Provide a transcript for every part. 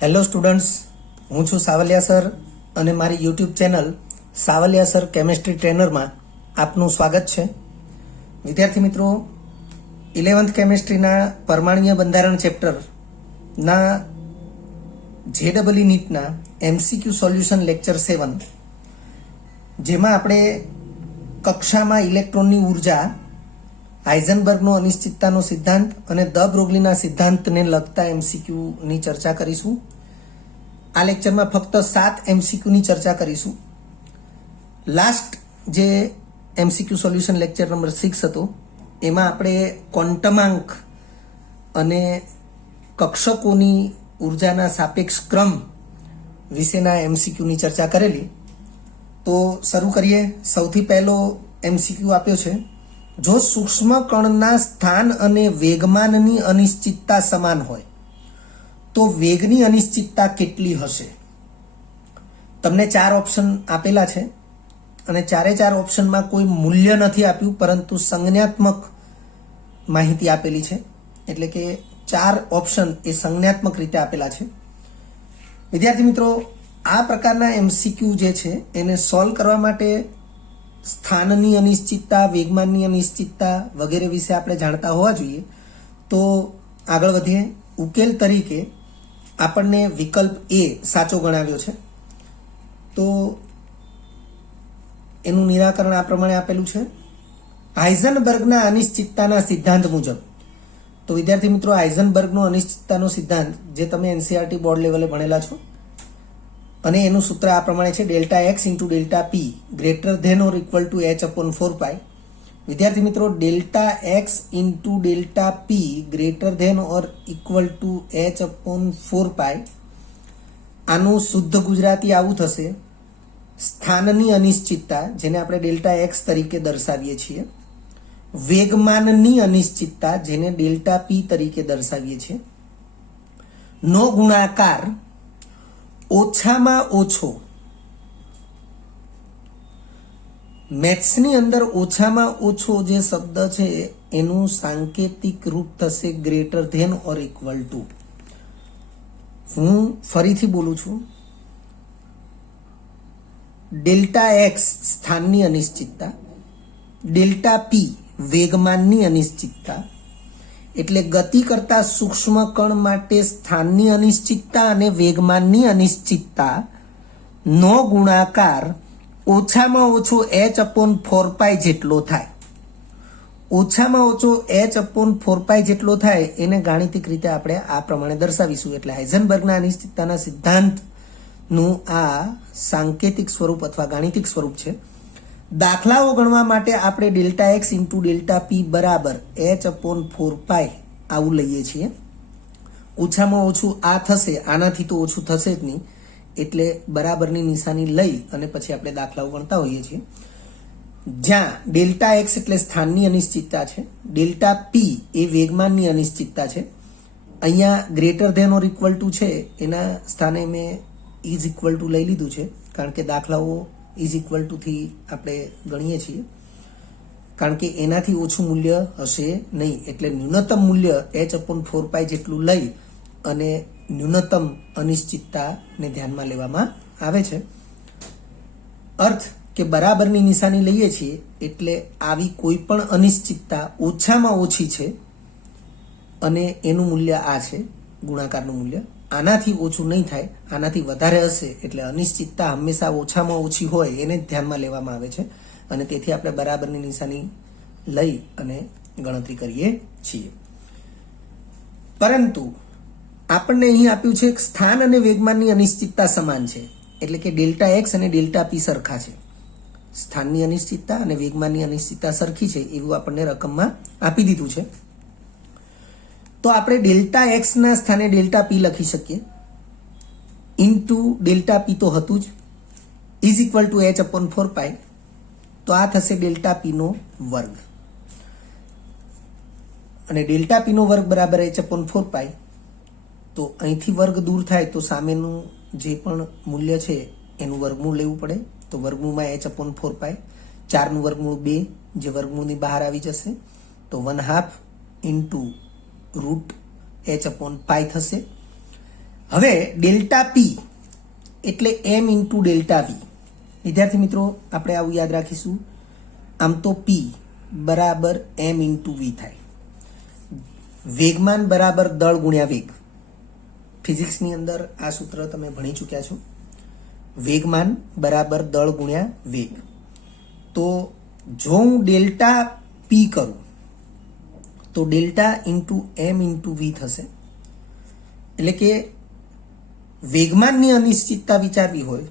Hello students, હું છું Savaliya sir અને મારી YouTube channel Savaliya sir chemistry ટ્રેનરમાં આપનું સ્વાગત છે. વિદ્યાર્થી મિત્રો, 11th કેમેસ્ટ્રીના પરમાણ્વીય બંધારણ ચેપ્ટરના JEE નીટના MCQ સોલ્યુશન લેક્ચર 7, જેમાં આપણે કક્ષામાં ઇલેક્ટ્રોનની ઉર્જા, હાઇઝનબર્ગનો અનિશ્ચિતતાનો સિદ્ધાંત અને દ બ્રોગલીના સિદ્ધાંતને લગતા MCQની ચર્ચા કરીશું. આ લેક્ચરમાં ફક્ત 7 MCQની ચર્ચા કરીશું. લાસ્ટ જે MCQ સોલ્યુશન લેક્ચર નંબર 6 હતો, એમાં આપણે ક્વોન્ટમાંક અને કક્ષકોની ઉર્જાના સાપેક્ષ ક્રમ વિશેના MCQની ચર્ચા કરેલી. તો શરૂ કરીએ. સૌથી પહેલો MCQ આપ્યો છે: જો સૂક્ષ્મ કણના સ્થાન અને વેગમાનની અનિશ્ચિતતા સમાન હોય તો વેગની અનિશ્ચિતતા કેટલી હશે? તમને 4 ઓપ્શન આપેલા છે અને 4 ઓપ્શનમાં કોઈ મૂલ્ય નથી આપ્યું, પરંતુ સંજ્ઞાત્મક માહિતી આપેલી છે. એટલે કે 4 ઓપ્શન એ સંજ્ઞાત્મક રીતે આપેલા છે. વિદ્યાર્થી મિત્રો, આ પ્રકારના MCQ જે છે એને સોલ્વ કરવા માટે સ્થાનની અનિશ્ચિતતા, વેગમાનની અનિશ્ચિતતા વગેરે વિશે આપણે જાણતા હોવા જોઈએ. તો આગળ વધીએ. ઉકેલ તરીકે આપણને વિકલ્પ A સાચો ગણાવ્યો છે. તો એનું નિરાકરણ આ પ્રમાણે આપેલું છે: હાઇઝનબર્ગના અનિશ્ચિતતાના સિદ્ધાંત મુજબ. તો વિદ્યાર્થી મિત્રો, હાઇઝનબર્ગનો અનિશ્ચિતતાનો સિદ્ધાંત જે તમે NCERT બોર્ડ લેવલે ભણેલા છો, અને એનું સૂત્ર આ પ્રમાણે છે: delta X into delta P greater than or equal to h/4π. વિદ્યાર્થી મિત્રો, delta X into delta P greater than or equal to h/4π, આનું શુદ્ધ ગુજરાતી આવું થશે: સ્થાનની અનિશ્ચિતતા, જેને આપણે ડેલ્ટા એક્સ તરીકે દર્શાવીએ છીએ, વેગમાનની અનિશ્ચિતતા, જેને ડેલ્ટા પી તરીકે દર્શાવીએ છીએ, નો ગુણાકાર ઓછામાં ઓછો, મેથ્સની અંદર ઓછામાં ઓછો જે શબ્દ છે એનું સાંકેતિક રૂપ થશે greater than or equal to. હું ફરીથી બોલું છું: ડેલ્ટા એક્સ સ્થાનની અનિશ્ચિતતા, ડેલ્ટા પી વેગમાનની અનિશ્ચિતતા, એટલે ગતિ કરતા સૂક્ષ્મ કણ માટે સ્થાનની અનિશ્ચિતતા અને વેગમાનની અનિશ્ચિતતા નો ગુણાકાર ઓછામાં ઓછો h/4π જેટલો થાય. ઓછામાં ઓછો h/4π જેટલો થાય એને ગાણિતિક રીતે આપણે આ પ્રમાણે દર્શાવીશું. એટલે હાઇઝનબર્ગના અનિશ્ચિતતાના સિદ્ધાંતનું આ સાંકેતિક સ્વરૂપ અથવા ગાણિતિક સ્વરૂપ છે. દાખલાઓ ગણવા માટે આપણે ડેલ્ટા એક્સ ઇન્ટુ ડેલ્ટા પી બરાબર h/4π આવું લઈએ છીએ. ઓછામાં ઓછું આ થશે, આનાથી તો ઓછું થશે જ નહીં, એટલે બરાબરની નિશાની લઈ અને પછી આપણે દાખલાઓ ગણતા હોઈએ છીએ. જ્યાં ડેલ્ટા એક્સ એટલે સ્થાનની અનિશ્ચિતતા છે, ડેલ્ટા પી એ વેગમાનની અનિશ્ચિતતા છે. અહીંયા greater than or equal to છે, એના સ્થાને મેં ઇઝ ઇક્વલ ટુ લઈ લીધું છે, કારણ કે દાખલાઓ ઇઝ ઇક્વલ ટુથી આપણે ગણીએ છીએ, કારણ કે એનાથી ઓછું મૂલ્ય હશે નહીં. એટલે ન્યૂનતમ મૂલ્ય h/4π જેટલું લઈ અને ન્યૂનતમ અનિશ્ચિતતાને ધ્યાનમાં લેવામાં આવે છે. અર્થ કે બરાબરની નિશાની લઈએ છીએ એટલે આવી કોઈ પણ અનિશ્ચિતતા ઓછામાં ઓછી છે અને એનું મૂલ્ય આ છે, ગુણાકારનું મૂલ્ય. આનાથી ઓછું નહીં થાય, આનાથી વધારે હશે એટલે અનિશ્ચિતતા હંમેશા ઓછામાં ઓછી હોય એને ધ્યાનમાં લેવામાં આવે છે, અને તેથી આપણે બરાબરની નિશાની લઈ અને ગણતરી કરીએ છીએ. પરંતુ આપણને અહીં આપ્યું છે સ્થાન અને વેગમાનની અનિશ્ચિતતા સમાન છે, એટલે કે ડેલ્ટા એક્સ અને ડેલ્ટા પી સરખા છે. સ્થાનની અનિશ્ચિતતા અને વેગમાનની અનિશ્ચિતતા સરખી છે એવું આપણને રકમમાં આપી દીધું છે. તો આપણે ડેલ્ટા એક્સના સ્થાને ડેલ્ટા પી લખી શકીએ, ઇન્ટુ ડેલ્ટા પી તો હતું જ, ઇઝ ઇક્વલ ટુ h/4π. તો આ થશે ડેલ્ટા પીનો વર્ગ, અને ડેલ્ટા પીનો વર્ગ બરાબર h/4π. તો અહીંથી વર્ગ દૂર થાય તો સામેનું જે પણ મૂલ્ય છે એનું વર્ગમૂળ લેવું પડે. તો વર્ગમૂળમાં h/4π, 4નું વર્ગમૂળ 2 જે વર્ગમૂળની બહાર આવી જશે, તો 1/2 ઇન્ટુ રૂટ h/π થશે. હવે ડેલ્ટા પી એટલે એમ ઇન્ટુ ડેલ્ટા વી. વિદ્યાર્થી મિત્રો આપણે આવું યાદ રાખીશું. આમ તો પી બરાબર એમ ઇન્ટુ વી થાય. વેગમાન બરાબર દળ ગુણ્યા વેગ. ફિઝિક્સની અંદર આ સૂત્ર તમે ભણી ચૂક્યા છો. વેગમાન બરાબર દળ ગુણ્યા વેગ. તો જો હું ડેલ્ટા પી કરું તો delta into M into V થશે. એટલે કે વેગમાનની અનિશ્ચિતતા વિચારવી હોય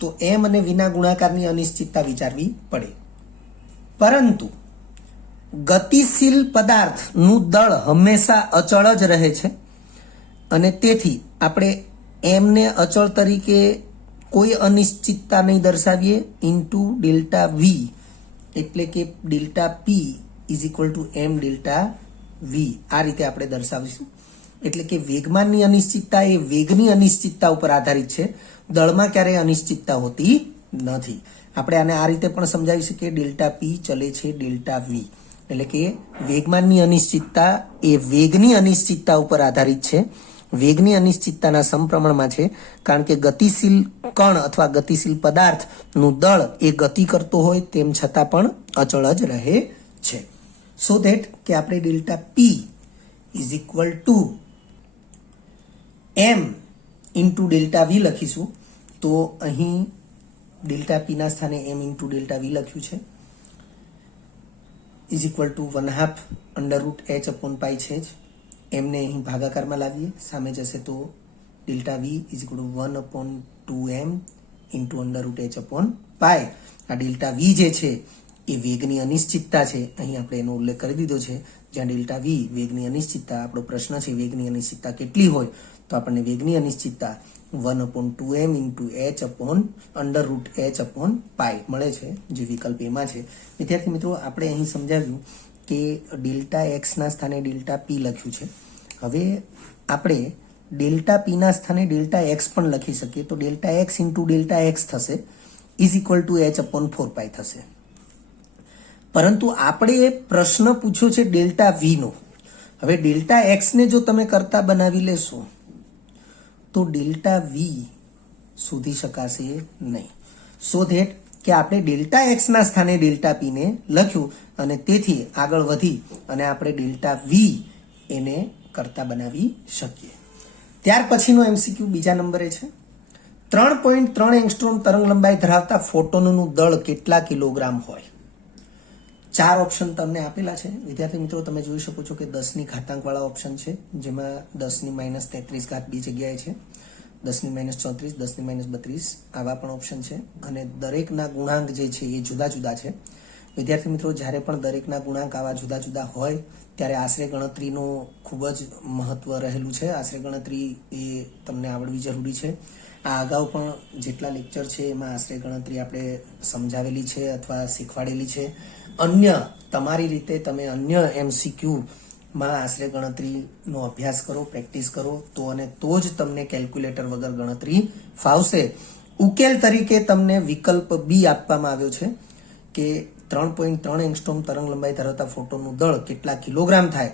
તો એમ અને વીના ગુણાકારની અનિશ્ચિતતા વિચારવી પડે. પરંતુ ગતિશીલ પદાર્થનું દળ હંમેશા અચળ જ રહે છે અને તેથી આપણે એમને અચળ તરીકે કોઈ અનિશ્ચિતતા નહીં દર્શાવીએ. ઇન્ટુ ડેલ્ટા વી એટલે કે delta P is equal to M delta V. આ રીતે આપણે દર્શાવીશું. એટલે કે વેગમાનની અનિશ્ચિતતા એ વેગની અનિશ્ચિતતા ઉપર આધારિત છે. દળમાં ક્યારેય અનિશ્ચિતતા હોતી નથી. આપણે આને આ રીતે પણ સમજાવી શકીએ. ડેલ્ટા પી ચલે છે ડેલ્ટા વી. એટલે કે વેગમાનની અનિશ્ચિતતા એ વેગની અનિશ્ચિતતા ઉપર આધારિત છે. વેગની અનિશ્ચિતતાના સમપ્રમાણમાં છે. કારણ કે ગતિશીલ કણ અથવા ગતિશીલ પદાર્થનું દળ એ ગતિ કરતો હોય તેમ છતાં પણ અચળ જ રહે છે. સો ધેટ કે આપણે delta P is equal to M into delta V લખીશું. તો અહીં ડેલ્ટા પીના સ્થાને એમ ઇન્ટુ ડેલ્ટા વી લખ્યું છે. Is equal to 1/2 √h upon pi છે જ. એમને અહીં ભાગાકારમાં લાવીએ. સામે જશે તો delta V is equal to 1/2m into √h upon pi. આ ડેલ્ટા વી જે છે એ વેગની અનિશ્ચિતતા છે. અહીં આપણે એનો ઉલ્લેખ કરી દીધો છે. જ્યાં ડેલ્ટા વી વેગની અનિશ્ચિતતા, આપણો પ્રશ્ન છે વેગની અનિશ્ચિતતા કેટલી હોય, તો આપણને વેગની અનિશ્ચિતતા 1/2m into h upon √h upon pi મળે છે, જે વિકલ્પ એમાં છે. વિદ્યાર્થી મિત્રો આપણે અહીં સમજાવ્યું કે ડેલ્ટા એક્સના સ્થાને ડેલ્ટા પી લખ્યું છે. હવે આપણે ડેલ્ટા પીના સ્થાને ડેલ્ટા એક્સ પણ લખી શકીએ. તો delta X into delta X થશે is equal to h upon 4 pi થશે. પરંતુ આપણે પ્રશ્ન પૂછ્યો છે ડેલ્ટા વી નો. હવે ડેલ્ટા એક્સ ને જો તમે કરતા બનાવી લેશો તો ડેલ્ટા વી શોધી શકાશે નહીં. સો ધેટ કે આપણે ડેલ્ટા એક્સ ના સ્થાને ડેલ્ટા પી ને લખ્યું અને તેથી આગળ વધી અને આપણે ડેલ્ટા વી એને કરતા બનાવી શકીએ. ત્યાર પછીનો એમસીક્યુ બીજા નંબરે છે. 3.3 એંગસ્ટ્રોમ તરંગ લંબાઈ ધરાવતા ફોટોનનું દળ કેટલા કિલોગ્રામ હોય? 4 ઓપ્શન તમને આપેલા છે. વિદ્યાર્થી મિત્રો તમે જોઈ શકો છો કે 10 ની ઘાતાંક વાળા ઓપ્શન છે, જેમાં 10 ની -33 ઘાત બી જગ્યાએ છે, 10 ની -34, 10 ની -32 આવા પણ ઓપ્શન છે. અને દરેકના ગુણાંક જે છે એ જુદા જુદા છે. વિદ્યાર્થી મિત્રો જ્યારે પણ દરેકના ગુણાંક આવા જુદા જુદા હોય ત્યારે આશરે ગણતરીનું ખૂબ જ મહત્વ રહેલું છે. આશરે ગણતરી એ તમને આવડવી જરૂરી છે. આ અગાઉ પણ જેટલા લેક્ચર છે એમાં આશરે ગણતરી આપણે સમજાવેલી છે અથવા શીખવાડેલી છે. અન્ય તમારી રીતે તમે અન્ય એમસીક્યુમાં આશરે ગણતરીનો અભ્યાસ કરો, પ્રેક્ટિસ કરો તો અને તો જ તમને કેલ્ક્યુલેટર વગર ગણતરી ફાવશે. ઉકેલ તરીકે તમને વિકલ્પ બી આપવામાં આવ્યો છે કે 3.3 એંગસ્ટ્રોમ તરંગ લંબાઈ ધરાવતા ફોટોનું દળ કેટલા કિલોગ્રામ થાય?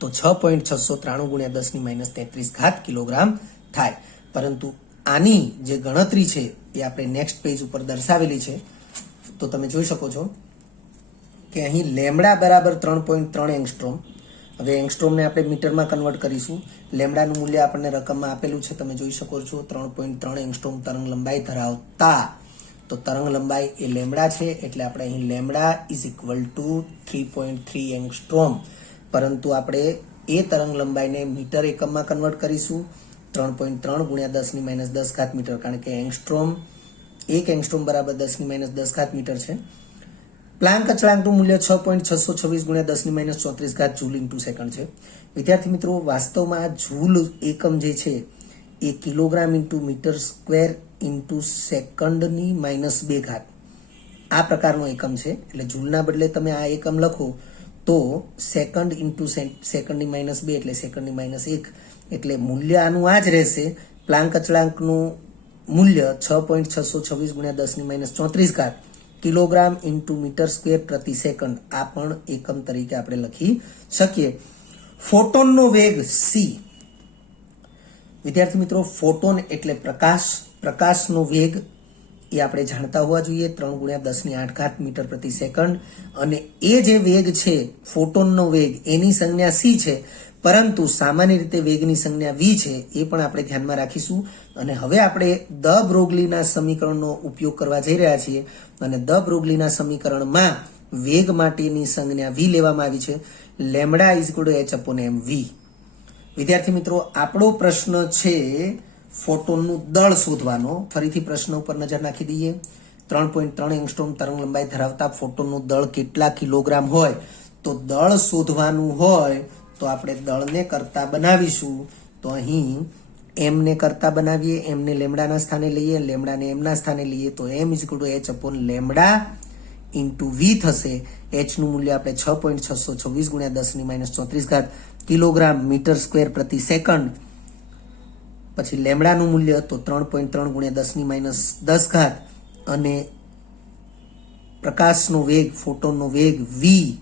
તો 6.693 ગુણ્યા 10 ની -33 ઘાત કિલોગ્રામ થાય. પરંતુ આની જે ગણતરી છે એ આપણે નેક્સ્ટ પેજ ઉપર દર્શાવેલી છે. તો તમે જોઈ શકો છો કે અહીં લેમડા બરાબર 3.3 એંગસ્ટ્રોમ. હવે એંગસ્ટ્રોમને આપણે મીટરમાં કન્વર્ટ કરીશું. લેમડાનું મૂલ્ય આપણને રકમમાં આપેલું છે, તમે જોઈ શકો છો 3.3 એંગસ્ટ્રોમ તરંગ લંબાઈ ધરાવતા. તો તરંગ લંબાઈ એ લેમડા છે એટલે આપણે અહીં lambda is equal two 3.3 angstrom. પરંતુ આપણે એ તરંગ લંબાઈને મીટર એકમમાં કન્વર્ટ કરીશું. 3.3 ગુણ્યા 10 ની -10 ઘાત મીટર, કારણ કે એંગસ્ટ્રોમ 1 એંગસ્ટ્રોમ બરાબર 10 ની -10 ઘાત મીટર છે. પ્લાન્ક અચળાંકનું મૂલ્ય 6.626 ગુણ્યા 10 ની -34 ઘાત જૂલ ઇન્ટુ સેકન્ડ છે. વિદ્યાર્થી મિત્રો વાસ્તવમાં જૂલ એકમ જે છે એ kilogram into metre square into સેકન્ડની -2 ઘાત આ પ્રકારનો એકમ છે. એટલે જૂલના બદલે તમે આ એકમ લખો તો સેકન્ડ ઇન્ટુ સેકન્ડની -2 એટલે સેકન્ડની -1 એટલે મૂલ્ય આનું આ જ રહેશે. પ્લાન્ક અચળાંકનું મૂલ્ય 6.626 ગુણ્યા 10 ની -34 ઘાત કિલોગ્રામ ઇન્ટુ મીટર સ્ક્વેર પ્રતિ સેકન્ડ આ પણ એકમ તરીકે આપણે લખી શકીએ. ફોટોનનો વેગ c વિદ્યાર્થી મિત્રો, ફોટોન એટલે પ્રકાશ. પ્રકાશનો વેગ એ આપણે જાણતા હોવા જોઈએ, 3 × 10⁸ મીટર પ્રતિ સેકન્ડ. અને એ જે વેગ છે ફોટોનનો વેગ, એની સંજ્ઞા c છે, પરંતુ સામાન્ય રીતે વેગની સંજ્ઞા v છે. એ પણ આપણે ધ્યાનમાં રાખીશું. અને હવે આપણે દ બ્રોગલીના સમીકરણનો ઉપયોગ કરવા જઈ રહ્યા છીએ. અને દ બ્રોગલીના સમીકરણમાં વેગ માટેની સંજ્ઞા v લેવામાં આવી છે, λ=h/mv. વિદ્યાર્થી મિત્રો, આપણો પ્રશ્ન છે ફોટોનનું દળ શોધવાનો. ફરીથી પ્રશ્ન ઉપર નજર નાખી દઈએ. 3.3 એંગસ્ટ્રોમ તરંગ લંબાઈ ધરાવતા ફોટોનનું દળ કેટલા કિલોગ્રામ હોય? તો દળ શોધવાનું હોય તો આપણે દળને કરતા બનાવીશું. તો અહીં m ને કરતા બનાવીએ, m ને લેમડાના સ્થાને લઈએ, લેમડાને m ના સ્થાને લઈએ, તો m=h/λ ઇન્ટુ v થશે. h નું મૂલ્ય આપણે 6.626 × 10⁻34 કિલોગ્રામ મીટર સ્ક્વેર પ્રતિ સેકન્ડ. પછી લેમડાનું મૂલ્ય તો 3.3 × 10⁻10 અને પ્રકાશનો વેગ, ફોટોનનો વેગ v,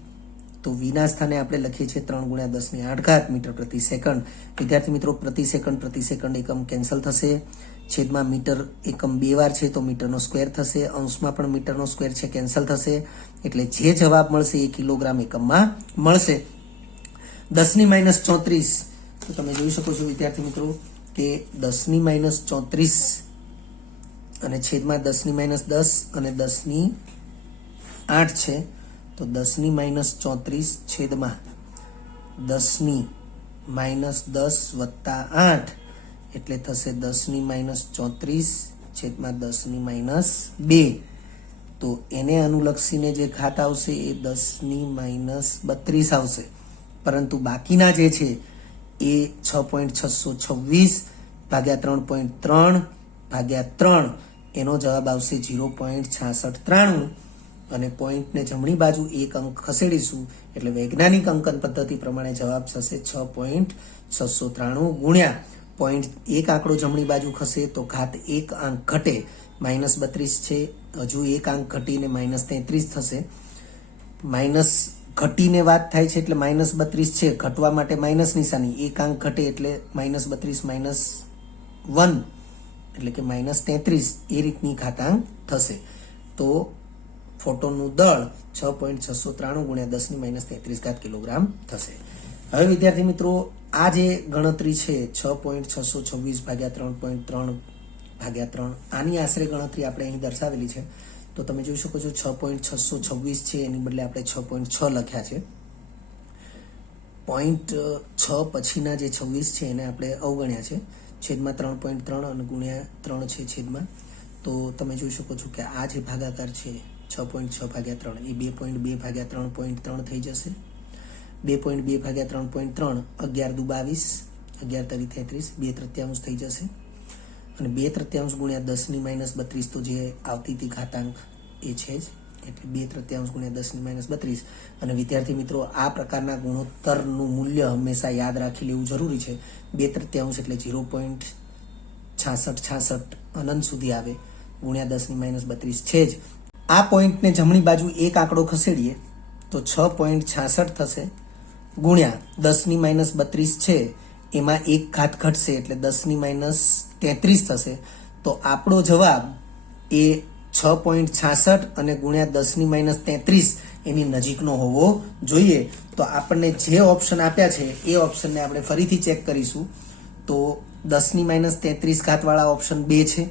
તો v ના સ્થાને આપણે લખીએ છીએ 3 × 10⁸ મીટર પ્રતિ સેકન્ડ. વિદ્યાર્થી મિત્રો, પ્રતિ સેકન્ડ એકમ કેન્સલ થશે. છેદમાં મીટર એકમ 2 વાર છે તો મીટરનો સ્ક્વેર થશે. અંશમાં પણ મીટરનો સ્ક્વેર છે, કેન્સલ થશે. એટલે જે જવાબ મળશે એ કિલોગ્રામ એકમમાં મળશે. 10⁻34, તો તમે જોઈ શકો છો વિદ્યાર્થી મિત્રો કે 10⁻34 અને છેદમાં 10⁻10 અને 10⁸ છે. તો 10⁻34 છેદમાં 10⁻10 વત્તા 8 એટલે થશે 10⁻34 છેદમાં 10⁻2. તો એને અનુલક્ષીને જે ઘાત આવશે એ 10⁻32 આવશે. પરંતુ બાકીના જે છે એ 6.626 ભાગ્યા 3.3 ભાગ્યા 3, એનો જવાબ આવશે 0.6693. અને પોઈન્ટને જમણી બાજુ એક અંક ખસેડીશું એટલે વૈજ્ઞાનિક અંકન પદ્ધતિ પ્રમાણે જવાબ થશે 6.693 ગુણ્યા પોઈન્ટ એક આંકડો જમણી બાજુ ખસે તો ઘાત એક આંક ઘટે, -32 છે, હજુ એક આંક ઘટીને -33 થશે. માઇનસ ઘટીને વાત થાય છે એટલે -32 છે, ઘટવા માટે માઇનસ નિશાની, એક આંક ઘટે એટલે -32 -1 એટલે કે -33, એ રીતની ઘાતાંક થશે. તો ફોટોનનું દળ 6.693 × 10⁻33 કિલોગ્રામ થશે. હવે વિદ્યાર્થી મિત્રો, આ જે ગણતરી છે 6.626 ભાગ્યા 3.3 ભાગ્યા 3, આની આશરે ગણતરી આપણે અહીં દર્શાવેલી છે. તો તમે જોઈ શકો છો 6.626 છે, એની બદલે આપણે 6.6 લખ્યા છે. 0.6 પછીના જે 26 છે એને આપણે અવગણ્યા છે. છેદમાં 3.3 અને ગુણ્યા 3 છે છેદમાં. તો તમે જોઈ શકો છો કે આ જે ભાગાકાર છે 6.6 ભાગ્યા 3 એ 2.2 ભાગ્યા 3.3 થઈ જશે. 2.2 ભાગ્યા 3.3 11 દુ 22, 11 તરી 33, 2/3 થઈ જશે. અને 2/3 ગુણ્યા 10⁻32 તો જે આવતી હતી ઘાતાંક એ છે જ, એટલે 2/3 ગુણ્યા 10⁻32. અને વિદ્યાર્થી મિત્રો, આ પ્રકારના ગુણોત્તરનું મૂલ્ય હંમેશા યાદ રાખી લેવું જરૂરી છે. 2/3 એટલે 0.6666 અનંત સુધી આવે, ગુણ્યા 10⁻32 છે જ. આ પોઈન્ટને જમણી બાજુ એક આંકડો ખસેડીએ તો 6.66 થશે, ગુણ્યા 10⁻32 છે, એમાં એક ઘાત ઘટશે એટલે 10⁻33 થશે. તો આપણો જવાબ એ 6.66 અને ગુણ્યા 10⁻33 એની નજીકનો હોવો જોઈએ. તો આપણને જે ઓપ્શન આપ્યા છે એ ઓપ્શનને આપણે ફરીથી ચેક કરીશું. તો 10⁻33 ઘાતવાળા ઓપ્શન 2 છે.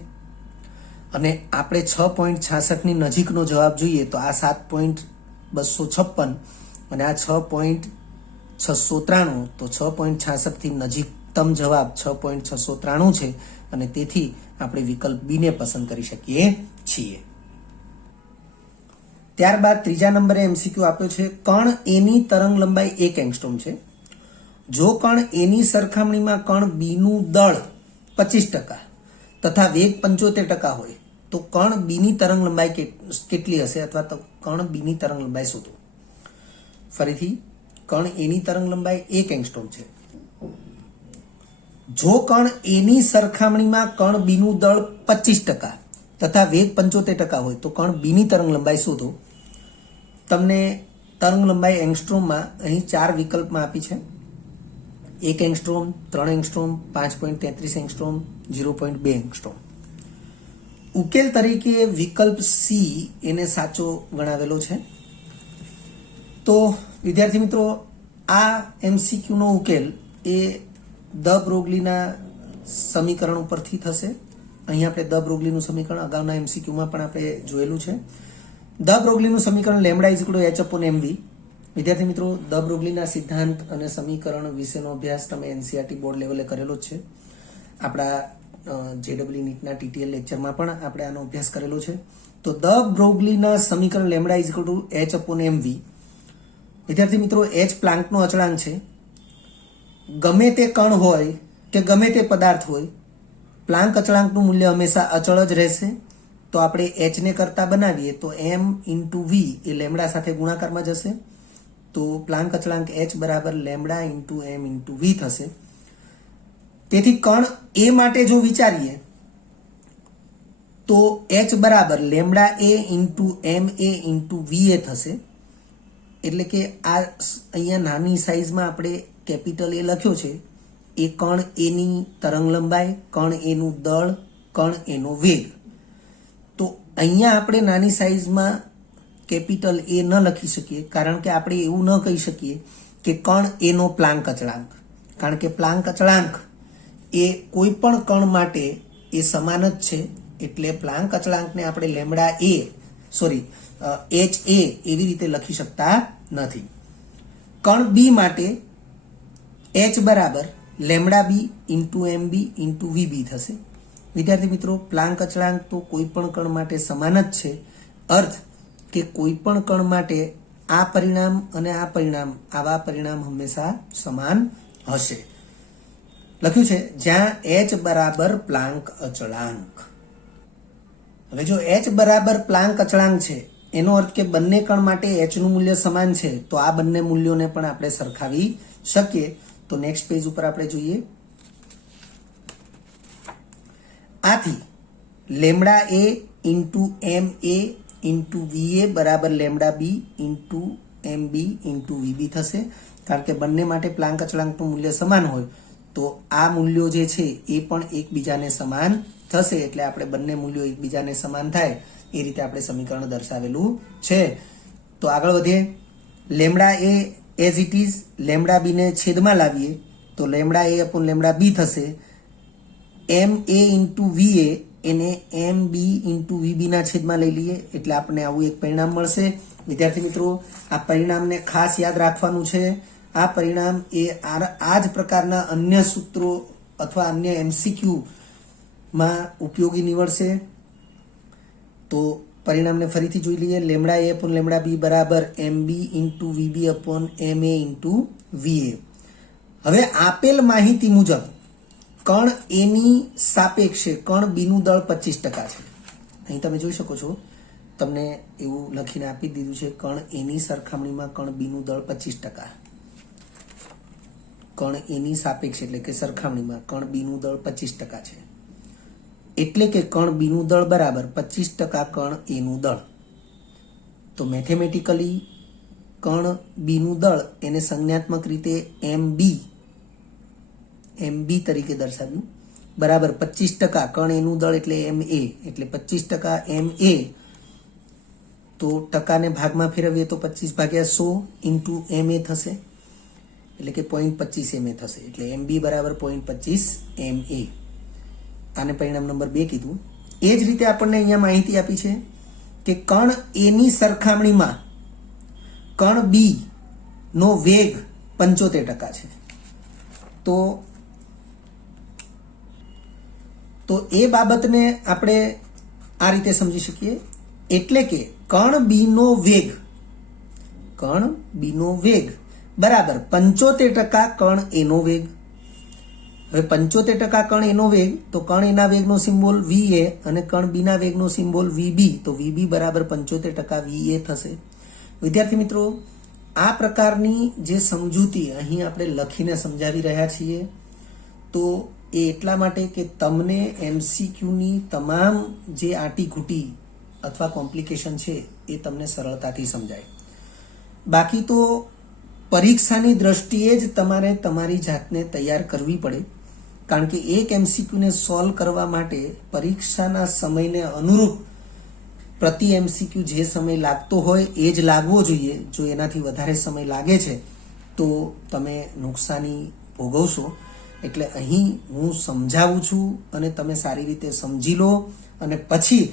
અને આપણે 6.66 ની નજીકનો જવાબ જોઈએ તો આ 7.256 અને આ 6.693. તો 6.66 થી નજીકતમ જવાબ 6.693 છે અને તેથી આપણે વિકલ્પ બી ને પસંદ કરી શકીએ છીએ. ત્યારબાદ ત્રીજા નંબરે એમસીક્યુ આપ્યો છે, કણ એની તરંગ લંબાઈ 1 એંગસ્ટ્રોમ છે. જો કણ એની સરખામણીમાં કણ બી નું દળ 25% તથા વેગ 75% હોય તો કણ બી ની તરંગ લંબાઈ કેટલી હશે, અથવા તો કણ બી ની તરંગ લંબાઈ શોધો. ફરીથી, કણ એની તરંગ લંબાઈ 1 એંગસ્ટ્રોમ છે. જો કણ એની સરખામણીમાં કણ બી નું દળ 25% તથા વેગ 75% હોય તો કણ બી ની તરંગ લંબાઈ શોધો. તમને તરંગ લંબાઈ એંગસ્ટ્રોમમાં અહીં 4 વિકલ્પમાં આપી છે. 1 એંગસ્ટ્રોમ, 3 એંગસ્ટ્રોમ, 5.33 એંગસ્ટ્રોમ, 0.2 એંગસ્ટ્રોમ. ઉકેલ તરીકે વિકલ્પ સી એને સાચો ગણાવેલો છે. તો વિદ્યાર્થી મિત્રો, આ એમસીક્યુનો ઉકેલ એ દ બ્રોગલીના સમીકરણ ઉપરથી થશે. અહીં આપણે દ બ્રોગલીનું સમીકરણ અગાઉના એમસીક્યુમાં પણ આપણે જોયેલું છે. દ બ્રોગલીનું સમીકરણ lambda is equal to H upon MV. વિદ્યાર્થી મિત્રો, દ બ્રોગલીના સિદ્ધાંત અને સમીકરણ વિશેનો અભ્યાસ તમે એનસીઆરટી બોર્ડ લેવલે કરેલો જ છે. આપણા જેડબલ્યુ નીટના ટીટીએલ લેક્ચરમાં પણ આપણે આનો અભ્યાસ કરેલો છે. તો દ બ્રોગલીના સમીકરણ lambda is equal to H upon MV. વિદ્યાર્થી મિત્રો, એચ પ્લાન્કનો અચળાંક છે. ગમે તે કણ હોય કે ગમે તે પદાર્થ હોય, પ્લાન્ક અચળાંકનું મૂલ્ય હંમેશા અચળ જ રહેશે. તો આપણે એચને કરતા બનાવીએ તો એમ ઇન્ટુ વી એ લેમ્ડા સાથે ગુણાકારમાં જશે. તો પ્લાન્ક અચળાંક એચ બરાબર lambda into M into V થશે. તેથી કણ એ માટે જો વિચારીએ તો એચ બરાબર લેમ્ડા એ ઇન્ટુ એમ એ ઇન્ટુ વી એ થશે. એટલે કે આ અહીંયા નાની સાઈઝમાં આપણે કેપિટલ એ લખ્યો છે એ કણ એની તરંગ લંબાઈ, કણ એનું દળ, કણ એનો વેગ. તો અહીંયા આપણે નાની સાઈઝમાં કેપિટલ એ ન લખી શકીએ, કારણ કે આપણે એવું ન કહી શકીએ કે કણ એનો પ્લાન્ક અચળાંક, કારણ કે પ્લાન્ક અચળાંક એ કોઈ પણ કણ માટે એ સમાન જ છે. એટલે પ્લાન્ક અચળાંકને આપણે લેમ્ડા એ એચ એ એવી રીતે લખી શકતા નથી. કણ બી માટે એચ બરાબર લેમ્ડા બી ઇન્ટુ એમ બી ઇન્ટુ વી બી થશે. વિદ્યાર્થી મિત્રો, પ્લાન્ક અચળાંક તો કોઈ પણ કણ માટે સમાન જ છે. અર્થ કે કોઈ પણ કણ માટે આ પરિણામ અને આ પરિણામ, આવા પરિણામ હંમેશા સમાન હશે. લખ્યું છે જ્યાં એચ બરાબર પ્લાન્ક અચળાંક. હવે જો એચ બરાબર પ્લાન્ક અચળાંક છે એનો અર્થ કે બંને કણ માટે એચ નું મૂલ્ય સમાન છે. તો આ બંને મૂલ્યોને પણ આપણે સરખાવી શકીએ. તો નેક્સ્ટ પેજ ઉપર આપણે જોઈએ. આથી લેમ્ડા એ ઇન્ટુ એમ એ ઇન્ટુ વી એ બરાબર લેમ્ડા બી ઇન્ટુ એમ બી ઇન્ટુ વી બી થશે. કારણ કે બંને માટે પ્લાન્ક અચળાંકનું મૂલ્ય સમાન હોય તો આ મૂલ્યો જે છે એ પણ એકબીજાને સમાન થશે. એટલે આપણે બંને મૂલ્યો એકબીજાને સમાન થાય એ રીતે આપણે સમીકરણ દર્શાવેલું છે. તો આગળ વધીએ. Lambda A as it is lambda B ને છેદમાં લાવીએ તો lambda A upon lambda B થશે. એમ એ ઇન્ટુ વી એ એને એમ બી ઇન્ટુ વી બી ના છેદમાં લઈ લઈએ એટલે આપણને આવું એક પરિણામ મળશે. વિદ્યાર્થી મિત્રો, આ પરિણામને ખાસ યાદ રાખવાનું છે. આ પરિણામ એ આ જ પ્રકારના અન્ય સૂત્રો અથવા અન્ય એમસીક્યુ માં ઉપયોગી નીવડશે. તો પરિણામને ફરીથી જોઈ લઈએ. લેમ્ડા એ અપોન લેમ્ડા બી બરાબર એમ બી ઇન્ટુ વી બી અપોન એમ એ ઇન્ટુ વી એ. હવે આપેલ માહિતી મુજબ કણ એની સાપેક્ષે કણ બીનું દળ 25% છે. અહીં તમે જોઈ શકો છો, તમને એવું લખીને આપી દીધું છે કણ એની સરખામણીમાં કણ બીનું દળ 25%. કણ એની સાપેક્ષે એટલે કે સરખામણીમાં કણ બીનું દળ 25% છે. એટલે કે કણ બીનું દળ બરાબર 25% કણ એનું દળ. તો મેથેમેટિકલી કણ બીનું દળ એને સંજ્ઞાત્મક રીતે એમ બી તરીકે દર્શાવ્યું બરાબર 25% કણ એનું દળ એટલે એમ એ એટલે 25% એમ એ. તો ટકાને ભાગમાં ફેરવીએ તો 25/100 ઇન્ટુ એમ એ થશે એટલે કે 0.25 એમ એ થશે. એટલે એમ બી બરાબર 0.25 એમ એ. આને પરિણામ નંબર 2 કીધું. એ જ રીતે આપણને અહીંયા માહિતી આપી છે કે કણ એની સરખામણીમાં કણ બી નો વેગ 75% છે. તો એ બાબતને આપણે આ રીતે સમજી શકીએ. એટલે કે કણ બી નો વેગ બરાબર 75% કણ એનો વેગ. હવે 75% કણ એનો વેગ તો કણ એના વેગનો સિમ્બોલ વી એ અને કણ બીના વેગનો સિમ્બોલ વી બી. તો વી બી બરાબર 75% વી એ થશે. વિદ્યાર્થી મિત્રો, આ પ્રકારની જે સમજૂતી અહીં આપણે લખીને સમજાવી રહ્યા છીએ તો એ એટલા માટે કે તમને એમસીક્યુની તમામ જે આટીઘૂટી અથવા કોમ્પ્લિકેશન છે એ તમને સરળતાથી સમજાય. બાકી તો પરીક્ષાની દ્રષ્ટિએ જ તમારે તમારી જાતને તૈયાર કરવી પડે, કારણ કે એક એમસીક્યુને સોલ્વ કરવા માટે પરીક્ષાના સમયને અનુરૂપ પ્રતિ એમસીક્યુ જે સમય લાગતો હોય એ જ લાગવો જોઈએ. જો એનાથી વધારે સમય લાગે છે તો તમે નુકસાની ભોગવશો. એટલે અહીં હું સમજાવું છું અને તમે સારી રીતે સમજી લો અને પછી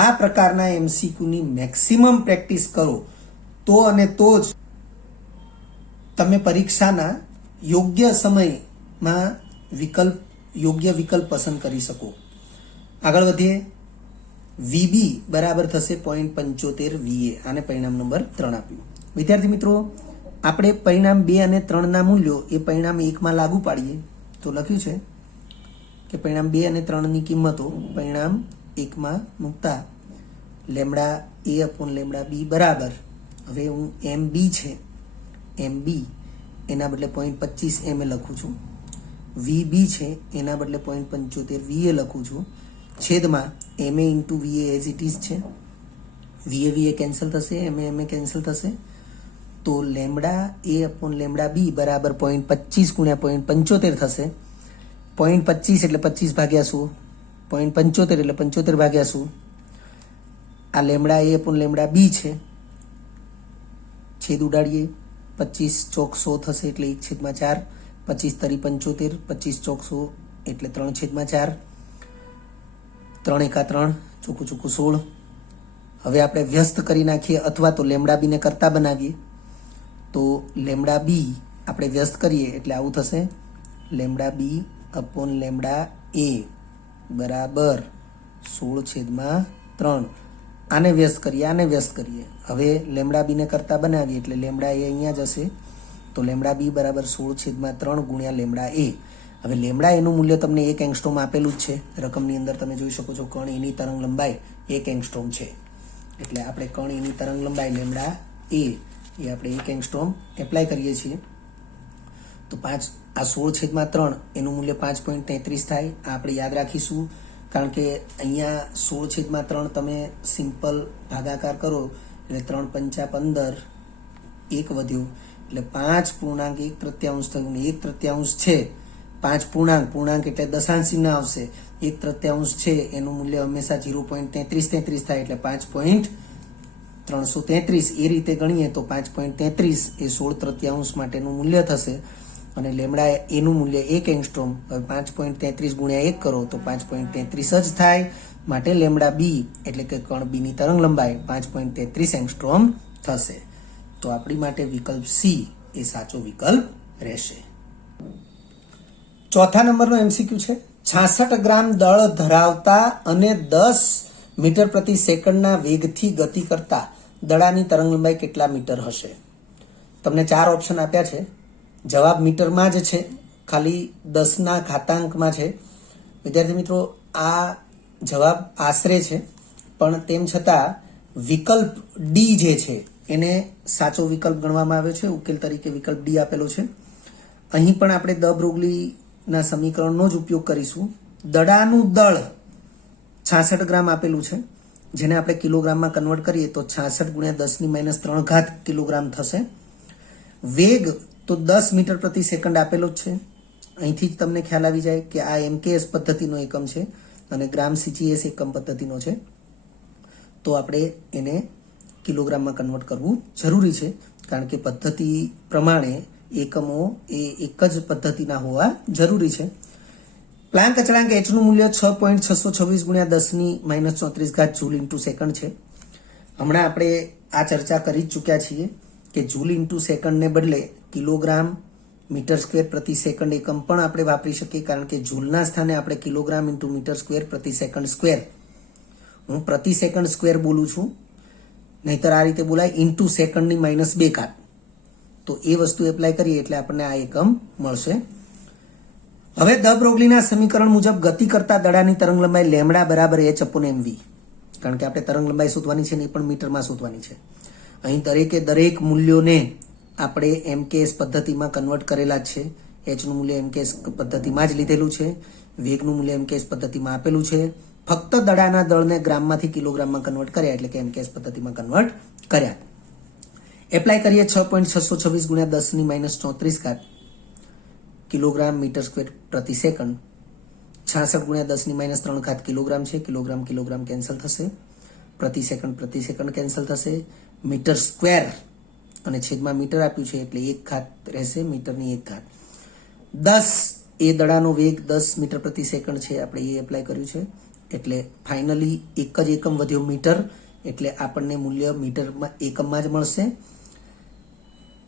આ પ્રકારના એમસીક્યુની મેક્સિમમ પ્રેક્ટિસ કરો તો અને તો જ તમે પરીક્ષાના યોગ્ય સમયમાં યોગ્ય વિકલ્પ પસંદ કરી શકો. આગળ વધીએ. વીબી બરાબર થશે 0.75 VA. આને પરિણામ નંબર 3 આપ્યું. વિદ્યાર્થી મિત્રો, આપણે પરિણામ 2 અને 3ના મૂલ્યો એ પરિણામ 1માં લાગુ પાડીએ તો લખ્યું છે કે પરિણામ 2 અને 3ની કિંમતો પરિણામ 1માં મૂકતા lambda A upon lambda B બરાબર, હવે હું MB છે MB એના બદલે 0.25 MA લખું છું, VB છે એના બદલે 0.75 VA લખું છું, છેદમાં MA into VA as it is છે. VA કેન્સલ થશે, MA કેન્સલ થશે, તો lambda A upon lambda B બરાબર 0.25 ગુણ્યા 0.75 થશે. 0.25 એટલે 25 ભાગ્યા 100, 0.75 એટલે 75 ભાગ્યા 100. આ lambda A upon lambda B છે, છેદ ઉડાડીએ, 25 ચોક 100 થશે એટલે 1/4, 25 તરી 75, 25 ચોક 100 એટલે 3/4, 3 એકા 3, ચોખ્ખું 16. હવે આપણે વ્યસ્ત કરી નાખીએ અથવા તો લેમડા બીને કરતા બનાવીએ. તો લેમડા બી આપણે વ્યસ્ત કરીએ એટલે આવું થશે, lambda B upon lambda A બરાબર 16/3. આને વ્યસ્ત કરીએ, આને વ્યસ્ત કરીએ. હવે લેમડા બીને કરતા બનાવીએ એટલે લેમડા A અહીંયા જશે, તો લેમડા બી બરાબર 16/3 ગુણ્યા લેમડા A. હવે લેમડા એનું મૂલ્ય તમને 1 એંગસ્ટ્રોમ આપેલું જ છે. રકમની અંદર તમે જોઈ શકો છો કણ એની તરંગ લંબાઈ 1 એંગસ્ટ્રોમ છે. એટલે આપણે કણ એની તરંગ લંબાઈ લેમડા A એ આપણે 1 એંગસ્ટ્રોમ એપ્લાય કરીએ છીએ. તો 16/3 એનું મૂલ્ય 5.33 થાય. આ આપણે યાદ રાખીશું, કારણ કે અહીંયા 16/3 તમે સિમ્પલ ભાગાકાર કરો એટલે 3 પંચા 15, 1 વધ્યો એટલે 5.1/3 થયું ને 1/3 છે 5 પૂર્ણાંક એટલે દશાંશ ચિહ્ન આવશે. 1/3 છે એનું મૂલ્ય હંમેશા 0.33 થાય એટલે 5.333. એ રીતે ગણીએ તો 5.33 એ 16/3 માટેનું મૂલ્ય થશે અને લેમડા એનું મૂલ્ય 1 એંગસ્ટ્રોમ. હવે 5.33 ગુણ્યા 1 કરો તો 5.33 જ થાય. માટે લેમડા બી એટલે કે કણ બીની તરંગ લંબાઈ 5.33 એંગસ્ટ્રોમ થશે. તો આપણી માટે વિકલ્પ સી એ સાચો વિકલ્પ રહેશે. ચોથા નંબરનો એમસીક્યુ છે, 66 ગ્રામ દળ ધરાવતા અને 10 મીટર પ્રતિ સેકન્ડના વેગથી ગતિ કરતા દડાની તરંગ લંબાઈ કેટલા મીટર હશે? તમને 4 ઓપ્શન આપ્યા છે. જવાબ મીટરમાં જ છે, ખાલી 10ના ઘાતાંકમાં છે. વિદ્યાર્થી મિત્રો, આ જવાબ આશરે છે, પણ તેમ છતાં વિકલ્પ ડી જે છે એને સાચો વિકલ્પ ગણવામાં આવ્યો છે. ઉકેલ તરીકે વિકલ્પ ડી આપેલો છે. અહીં પણ આપણે દ બ્રોગલીના સમીકરણનો જ ઉપયોગ કરીશું. દડાનું દળ 66 ગ્રામ આપેલું છે, જેને આપણે કિલોગ્રામમાં કન્વર્ટ કરીએ તો 66 ગુણ્યા 10⁻³ કિલોગ્રામ થશે. વેગ તો 10 મીટર પ્રતિ સેકન્ડ આપેલો જ છે. અહીંથી જ તમને ખ્યાલ આવી જાય કે આ MKS પદ્ધતિનો એકમ છે અને ગ્રામ CGS એકમ પદ્ધતિનો છે. તો આપણે એને કિલોગ્રામમાં કન્વર્ટ કરવું જરૂરી છે, કારણ કે પદ્ધતિ પ્રમાણે એકમો એ એક જ પદ્ધતિના હોવા જરૂરી છે. પ્લાન્ક અચળાંક h નું મૂલ્ય 6.626 ગુણ્યા 10⁻34 જૂલ ઇન્ટુ સેકન્ડ છે. હમણાં આપણે આ ચર્ચા કરી જ ચૂક્યા છીએ કે જૂલ ઇન્ટુ સેકન્ડને બદલે કિલોગ્રામ મીટર સ્ક્વેર પ્રતિ સેકન્ડ એકમ પણ આપણે વાપરી શકીએ, કારણ કે જૂલના સ્થાને આપણે કિલોગ્રામ ઇન્ટુ મીટર સ્ક્વેર પ્રતિ સેકન્ડ સ્ક્વેર, હું પ્રતિ સેકન્ડ સ્ક્વેર બોલું છું, નહીતર આ રીતે બોલાય ઇન્ટુ સેકન્ડની -2. તો એ વસ્તુ એપ્લાય કરીએ એટલે આપણને આ એકમ મળશે. હવે દ બ્રોગલીના સમીકરણ મુજબ ગતિ કરતા દડાની તરંગ લંબાઈ લેમડા બરાબર h/mv, કારણ કે આપણે તરંગ લંબાઈ શોધવાની છે ને એ પણ મીટરમાં શોધવાની છે. અહીં દરેકે દરેક મૂલ્યોને આપણે MKS પદ્ધતિમાં કન્વર્ટ કરેલા જ છે. h નું મૂલ્ય MKS પદ્ધતિમાં જ લીધેલું છે, વેગનું મૂલ્ય MKS પદ્ધતિમાં આપેલું છે. ફક્ત દડાના દળને ગ્રામમાંથી કિલોગ્રામમાં કન્વર્ટ કર્યા એટલે કે MKS પદ્ધતિમાં કન્વર્ટ કર્યા. એપ્લાય કરીએ 6.626 ગુણ્યા 10⁻34 કિલોગ્રામ મીટર સ્ક્વેર પ્રતિ સેકન્ડ. 66 ગુણ્યા 10⁻3 કિલોગ્રામ છે. કિલોગ્રામ કિલોગ્રામ કેન્સલ થશે, પ્રતિ સેકન્ડ કેન્સલ થશે. મીટર સ્ક્વેર અને છેદમાં મીટર આપ્યું છે એટલે 1 ઘાત રહેશે, મીટરની 1 ઘાત. 10 એ દડાનો વેગ 10 મીટર પ્રતિ સેકન્ડ છે, આપણે એ એપ્લાય કર્યું છે એટલે ફાઇનલી એક જ એકમ વધ્યો મીટર, એટલે આપણને મૂલ્ય મીટરમાં એકમમાં જ મળશે.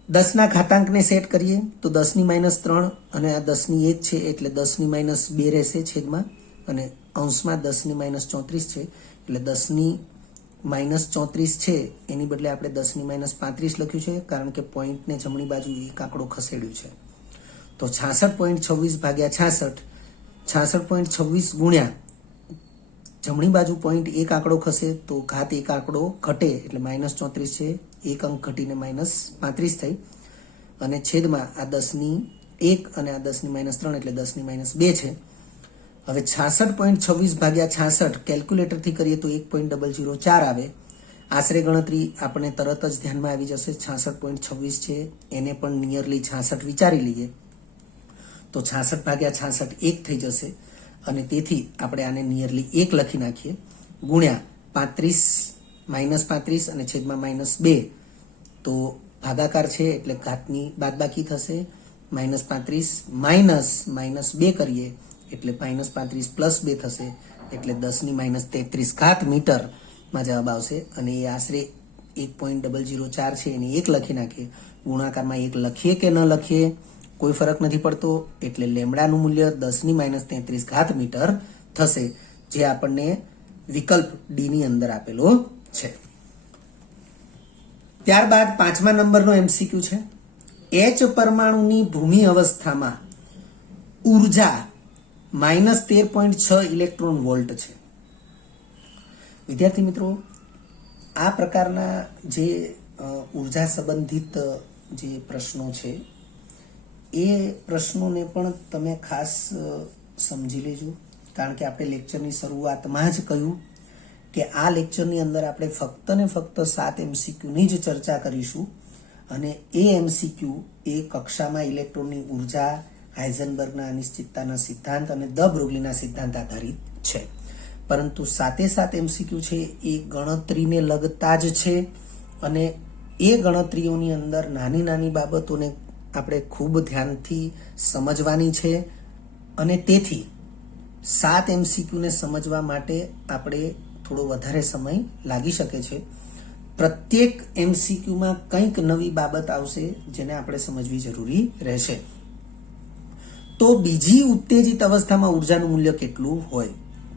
10ના ઘાતાંકને સેટ કરીએ તો 10⁻3 અને આ 10⁻1 છે એટલે 10⁻2 રહેશે છેદમાં, અને અંશમાં 10⁻34 છે એટલે 10⁻34 છે એની બદલે આપણે 10⁻35 લખ્યું છે, કારણ કે પોઈન્ટને જમણી બાજુ એક આંકડો ખસેડ્યું છે. તો 66.26 ભાગ્યા 66.26 ગુણ્યા જમણી બાજુ પોઈન્ટ એક આંકડો ખસે તો ઘાત એક આંકડો ઘટે એટલે -34 છે, એક અંક ઘટીને -35 થઈ, અને છેદમાં આ 10⁻1 અને આ 10⁻3 એટલે 10⁻2 છે. હવે 66.26 ભાગ્યા 66 કેલ્ક્યુલેટરથી કરીએ તો 1.004 આવે. આશરે ગણતરી આપણે તરત જ ધ્યાનમાં આવી જશે. 66.26 છે એને પણ નિયરલી 66 વિચારી લઈએ તો 66 ભાગ્યા 66 1 થઈ જશે, અને તેથી આપણે આને નિયરલી 1 લખી નાખીએ, ગુણ્યા 35 અને છેદમાં -2, તો ભાગાકાર છે એટલે ઘાતની બાદબાકી થશે. -35 -2 કરીએ એટલે -35 + 2 થશે એટલે 10⁻33 ઘાત મીટરમાં જવાબ આવશે. અને એ આશરે 1.004 છે એને 1 લખી નાખીએ, ગુણાકારમાં 1 લખીએ કે ન લખીએ કોઈ ફરક નથી પડતો, એટલે લેમડાનું મૂલ્ય 10⁻33 ઘાત મીટર થશે, જે આપણને વિકલ્પ ડી ની અંદર આપેલો છે. ત્યારબાદ 5મા નંબરનો MCQ છે. H પરમાણુની ભૂમિ અવસ્થામાં ઉર્જા -13.6 ઇલેક્ટ્રોન વોલ્ટ છે. વિદ્યાર્થી મિત્રો, આ પ્રકારના જે ઉર્જા સંબંધિત જે પ્રશ્નો છે એ પ્રશ્નોને પણ તમે ખાસ સમજી લેજો, કારણ કે આપણે લેક્ચરની શરૂઆતમાં જ કહ્યું કે આ લેક્ચરની અંદર આપણે ફક્ત ને ફક્ત 7 MCQની જ ચર્ચા કરીશું, અને એ MCQ એ કક્ષામાં ઇલેક્ટ્રોનની ઉર્જા, હાઇઝનબર્ગના અનિશ્ચિતતાના સિદ્ધાંત અને દ બ્રોગલીના સિદ્ધાંત આધારિત છે. પરંતુ 7 MCQ છે એ ગણતરીને લગતા જ છે, અને એ ગણતરીઓની અંદર નાની નાની બાબતોને આપણે ખૂબ ધ્યાનથી સમજવાની છે, અને તેથી 7 MCQને સમજવા માટે આપણે થોડો વધારે સમય લાગી શકે છે. પ્રત્યેક MCQમાં કંઈક નવી બાબત આવશે જેને આપણે સમજવી જરૂરી રહેશે. તો બીજી ઉત્તેજિત અવસ્થામાં ઉર્જાનું મૂલ્ય કેટલું હોય?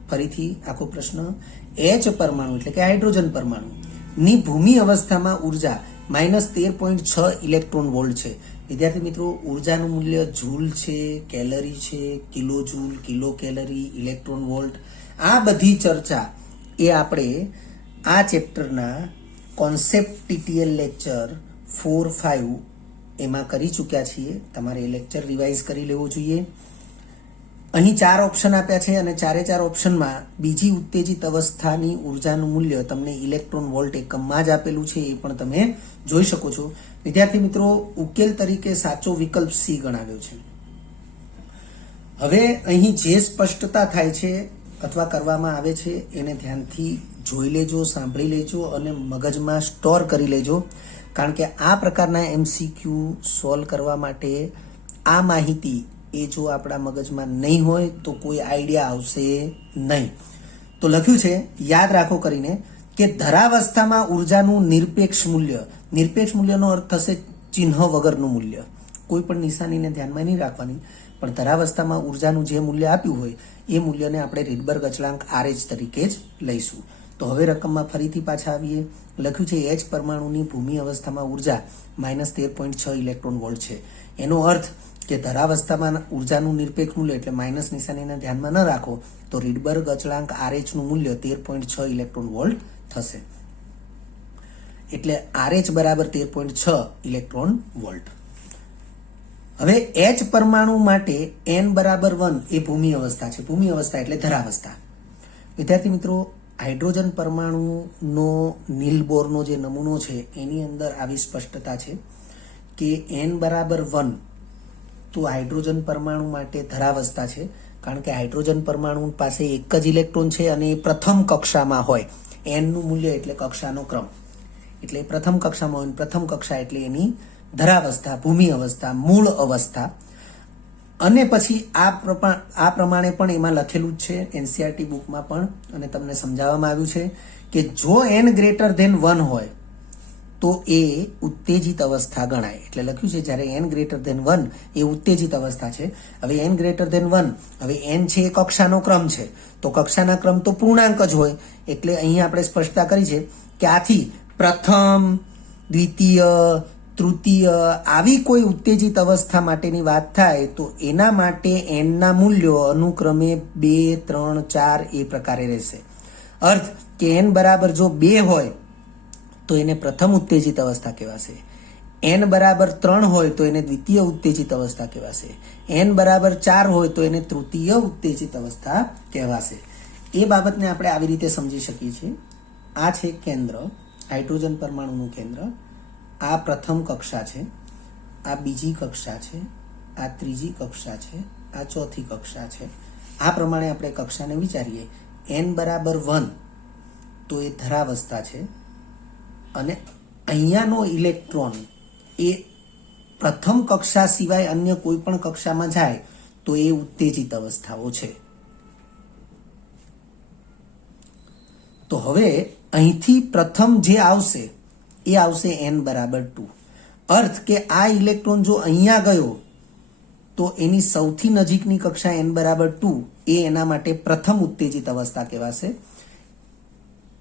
ફરીથી આખો પ્રશ્ન. H પરમાણુ એટલે કે હાઇડ્રોજન પરમાણુ ની ભૂમિ અવસ્થામાં ઉર્જા -13.6 ઇલેક્ટ્રોન વોલ્ટ છે. વિદ્યાર્થી મિત્રો, ઉર્જાનું મૂલ્ય જૂલ છે, કેલરી છે, kilo joule, kilo calorie, electron volt, આ બધી ચર્ચા એ આપણે આ ચેપ્ટરના કોન્સેપ્ટ TTL લેક્ચર 4-5 એમાં કરી ચૂક્યા છીએ. તમારે એ લેક્ચર રિવાઇઝ કરી લેવો જોઈએ. અહીં 4 ઓપ્શન આપ્યા છે, અને 4 ઓપ્શનમાં બીજી ઉત્તેજિત અવસ્થાની ઉર્જાનું મૂલ્ય તમને ઇલેક્ટ્રોન વોલ્ટ એકમમાં જ આપેલું છે, એ પણ તમે જોઈ શકો છો. વિદ્યાર્થી મિત્રો, ઉકેલ તરીકે સાચો વિકલ્પ C ગણાવ્યો છે. હવે અહીં જે સ્પષ્ટતા થાય છે અથવા કરવામાં આવે છે એને ધ્યાનથી જોઈ લેજો, સાંભળી લેજો અને મગજમાં સ્ટોર કરી લેજો, કારણ કે આ પ્રકારના MCQ સોલ્વ કરવા માટે આ માહિતી એ જો આપણા મગજમાં નહીં હોય તો કોઈ આઈડિયા આવશે નહીં. તો લખ્યું છે, યાદ રાખો કરીને, કે ધરાવસ્થામાં ઉર્જાનું નિરપેક્ષ મૂલ્યનો અર્થ થશે ચિહ્ન વગરનું મૂલ્ય. કોઈ પણ નિશાનીને ધ્યાનમાં નહીં રાખવાની, પણ ધરાવસ્થામાં ઉર્જાનું જે મૂલ્ય આપ્યું હોય એ મૂલ્યને આપણે રીડબર્ગ અચળાંક RH તરીકે જ લઈશું. તો હવે રકમમાં ફરીથી પાછા આવીએ. લખ્યું છે H પરમાણુની ભૂમિ અવસ્થામાં ઉર્જા -13.6 ઇલેક્ટ્રોન વોલ્ટ છે. એનો અર્થ કે ધરાવસ્થામાં ઉર્જાનું નિરપેક્ષ મૂલ્ય એટલે માઇનસ નિશાનીને ધ્યાનમાં ન રાખો તો રીડબર્ગ અચળાંક RH નું મૂલ્ય 13.6 ઇલેક્ટ્રોન વોલ્ટ થશે. એટલે RH બરાબર 13.6 ઇલેક્ટ્રોન વોલ્ટ. હવે H પરમાણુ માટે n બરાબર 1 એ ભૂમિ અવસ્થા છે. ભૂમિ અવસ્થા એટલે ધરાવસ્થા. વિદ્યાર્થી મિત્રો, હાઇડ્રોજન પરમાણુનો નીલ બોરનો જે નમૂનો છે એની અંદર આવી સ્પષ્ટતા છે કે n બરાબર 1 તો હાઇડ્રોજન પરમાણુ માટે ધરાવસ્થા છે, કારણ કે હાઇડ્રોજન પરમાણુ પાસે એક જ ઇલેક્ટ્રોન છે અને એ પ્રથમ કક્ષામાં હોય. n નું મૂલ્ય એટલે કક્ષાનો ક્રમ, એટલે પ્રથમ કક્ષામાં હોય. પ્રથમ કક્ષા એટલે એની ધરાવસ્થા, ભૂમિ અવસ્થા, મૂળ અવસ્થા. અને પછી આ પ્રમાણે પણ એમાં લખેલું જ છે એનસીઆરટી બુકમાં પણ, અને તમને સમજાવવામાં આવ્યું છે કે જો n ગ્રેટર ધેન 1 હોય તો એ ઉત્તેજિત અવસ્થા ગણાય. એટલે લખ્યું છે જ્યારે n ગ્રેટર ધેન 1 એ ઉત્તેજિત અવસ્થા છે. હવે n ગ્રેટર ધેન 1, હવે n છે એ કક્ષાનો ક્રમ છે, તો કક્ષાના ક્રમ તો પૂર્ણાંક જ હોય. એટલે અહીં આપણે સ્પષ્ટતા કરી છે કે આથી પ્રથમ, દ્વિતીય, તૃતીય આવી કોઈ ઉત્તેજિત અવસ્થા માટેની વાત થાય તો એના માટે n ના મૂલ્યો અનુક્રમે 2, 3, 4 એ પ્રકારે રહેશે. અર્થ કે n બરાબર જો 2 હોય તો એને પ્રથમ ઉત્તેજિત અવસ્થા કહેવાશે. n બરાબર 3 હોય તો એને દ્વિતીય ઉત્તેજિત અવસ્થા કહેવાશે. n બરાબર 4 હોય તો એને તૃતીય ઉત્તેજિત અવસ્થા કહેવાશે. એ બાબતને આપણે આવી રીતે સમજી શકીએ છીએ. આ છે કેન્દ્ર, હાઇડ્રોજન પરમાણુનું કેન્દ્ર. આ પ્રથમ કક્ષા છે, આ બીજી કક્ષા છે, આ ત્રીજી કક્ષા છે, આ ચોથી કક્ષા છે. આ પ્રમાણે આપણે કક્ષાને વિચારીએ. n બરાબર 1 તો એ ધરાવસ્થા છે, અને અહીંયાનો ઇલેક્ટ્રોન એ પ્રથમ કક્ષા સિવાય અન્ય કોઈ પણ કક્ષામાં જાય તો એ ઉત્તેજિત અવસ્થાઓ છે. તો હવે અહીંથી પ્રથમ જે આવશે એ આવશે n બરાબર 2. અર્થ કે આ ઇલેક્ટ્રોન જો અહીંયા ગયો તો એની સૌથી નજીકની કક્ષા n બરાબર 2 એ એના માટે પ્રથમ ઉત્તેજિત અવસ્થા કહેવાશે.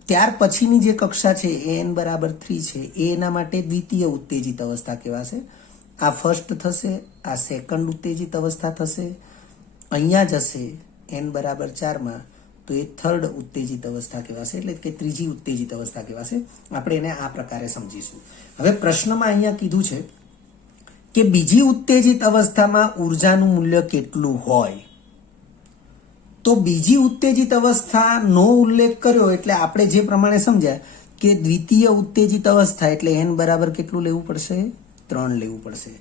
ત્યાર પછીની જે કક્ષા છે એ n બરાબર 3 છે, એ એના માટે દ્વિતીય ઉત્તેજિત અવસ્થા કહેવાશે. આ ફર્સ્ટ થશે, આ સેકન્ડ ઉત્તેજિત અવસ્થા થશે. અહીંયા જશે n બરાબર 4માં તો એ થર્ડ ઉત્તેજિત અવસ્થા કહેવાશે, એટલે કે ત્રીજી ઉત્તેજિત અવસ્થા કહેવાશે. આપણે એને આ પ્રકારે સમજીશું. હવે પ્રશ્નમાં અહીંયા કીધું છે કે બીજી ઉત્તેજિત અવસ્થામાં ઉર્જાનું મૂલ્ય કેટલું હોય. તો બીજી ઉત્તેજિત અવસ્થાનો ઉલ્લેખ કર્યો એટલે આપણે જે પ્રમાણે સમજ્યા કે દ્વિતીય ઉત્તેજિત અવસ્થા એટલે n બરાબર કેટલું લેવું પડશે? 3 લેવું પડશે.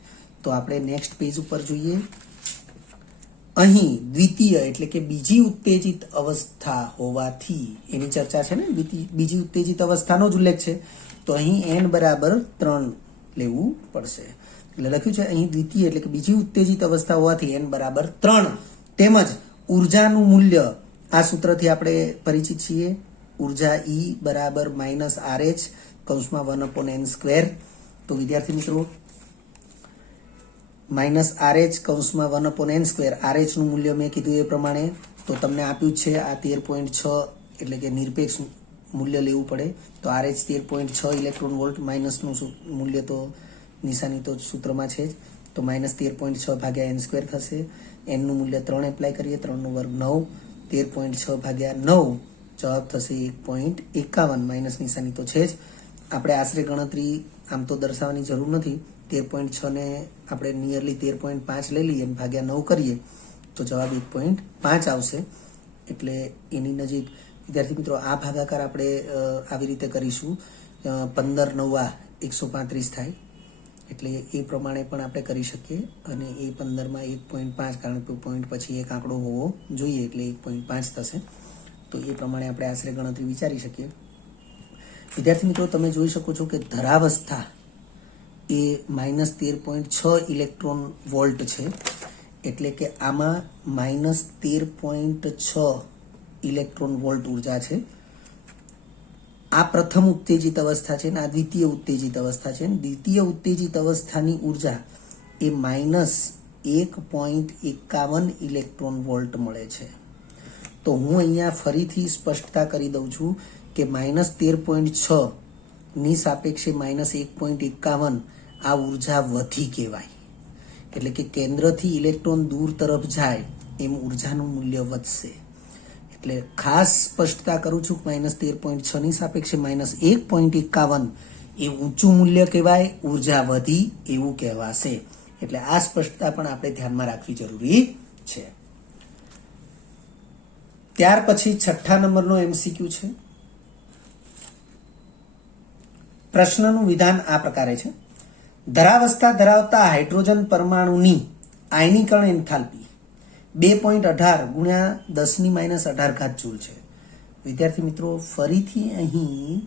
તો આપણે નેક્સ્ટ પેજ ઉપર જોઈએ. અહીં દ્વિતીય એટલે કે બીજી ઉત્તેજિત અવસ્થા હોવાથી એની ચર્ચા છે ને, બીજી ઉત્તેજિત અવસ્થાનો જ ઉલ્લેખ છે, તો અહીં n બરાબર 3 લેવું પડશે. એટલે લખ્યું છે અહીં દ્વિતીય એટલે કે બીજી ઉત્તેજિત અવસ્થા હોવાથી n બરાબર 3. તેમજ ઉર્જાનું મૂલ્ય આ સૂત્રથી આપણે પરિચિત છીએ. ઉર્જા E બરાબર -RH કૌંસમાં 1/n². તો વિદ્યાર્થી મિત્રો -RH કૌંસમાં 1/n², RH નું મૂલ્ય મેં કીધું એ પ્રમાણે તો તમને આપ્યું છે આ 13.6 એટલે કે નિરપેક્ષ મૂલ્ય લેવું પડે. તો RH 13.6 ઇલેક્ટ્રોન વોલ્ટ, માઇનસનું મૂલ્ય તો નિશાની તો સૂત્રમાં છે જ, તો -13.6 ભાગ્યા n² થશે. n નું મૂલ્ય 3 એપ્લાય કરીએ, 3 નો વર્ગ 9, 13.6 ભાગ્યા 9 જવાબ થશે 1.51. માઇનસ નિશાની તો છે જ. આપણે આશરે ગણતરી આમ તો દર્શાવવાની જરૂર નથી. 13.6 ને આપણે નિયરલી 13.5 લઈ લઈએ, ભાગ્યા 9 કરીએ તો જવાબ 1.5 આવશે. એટલે એની નજીક વિદ્યાર્થી મિત્રો આ ભાગાકાર આપણે આવી રીતે કરીશું. 15 9 135 થાય, એટલે એ પ્રમાણે પણ આપણે કરી શકીએ. અને એ 15માં 1.5, કારણ કે પોઈન્ટ પછી એક આંકડો હોવો જોઈએ એટલે 1.5 થશે. તો એ પ્રમાણે આપણે આશરે ગણતરી વિચારી શકીએ. વિદ્યાર્થી મિત્રો તમે જોઈ શકો છો કે ધરાવસ્થા એ -13.6 ઇલેક્ટ્રોન વોલ્ટ છે, એટલે કે આમાં -13.6 ઇલેક્ટ્રોન વોલ્ટ ઉર્જા છે. આ પ્રથમ ઉત્તેજિત અવસ્થા છે ને આ દ્વિતીય ઉત્તેજિત અવસ્થા છે. દ્વિતીય ઉત્તેજિત અવસ્થાની ઉર્જા એ -1.51 ઇલેક્ટ્રોન વોલ્ટ મળે છે. તો હું અહીંયા ફરીથી સ્પષ્ટતા કરી દઉં છું કે -13.6 ની સાપેક્ષે -1.51 આ ઉર્જા વધી કહેવાય. એટલે કે કેન્દ્રથી ઇલેક્ટ્રોન દૂર તરફ જાય એમ ઉર્જાનું મૂલ્ય વધશે. એટલે ખાસ સ્પષ્ટતા કરું છું કે -13.6 ની સાપેક્ષે -1.51 એ ઊંચું મૂલ્ય કહેવાય, ઉર્જા વધી એવું કહેવાશે. એટલે આ સ્પષ્ટતા પણ આપણે ધ્યાનમાં રાખવી જરૂરી છે. ત્યાર પછી 6થા નંબરનો MCQ છે. પ્રશ્નનું વિધાન આ પ્રકારે છે. ધરાવસ્થા ધરાવતા હાઇડ્રોજન પરમાણુની આયનીકરણ એન્થાલ્પી 2.18 ગુણ્યા 10⁻18 જૂલ છે. વિદ્યાર્થી મિત્રો, ફરીથી અહીં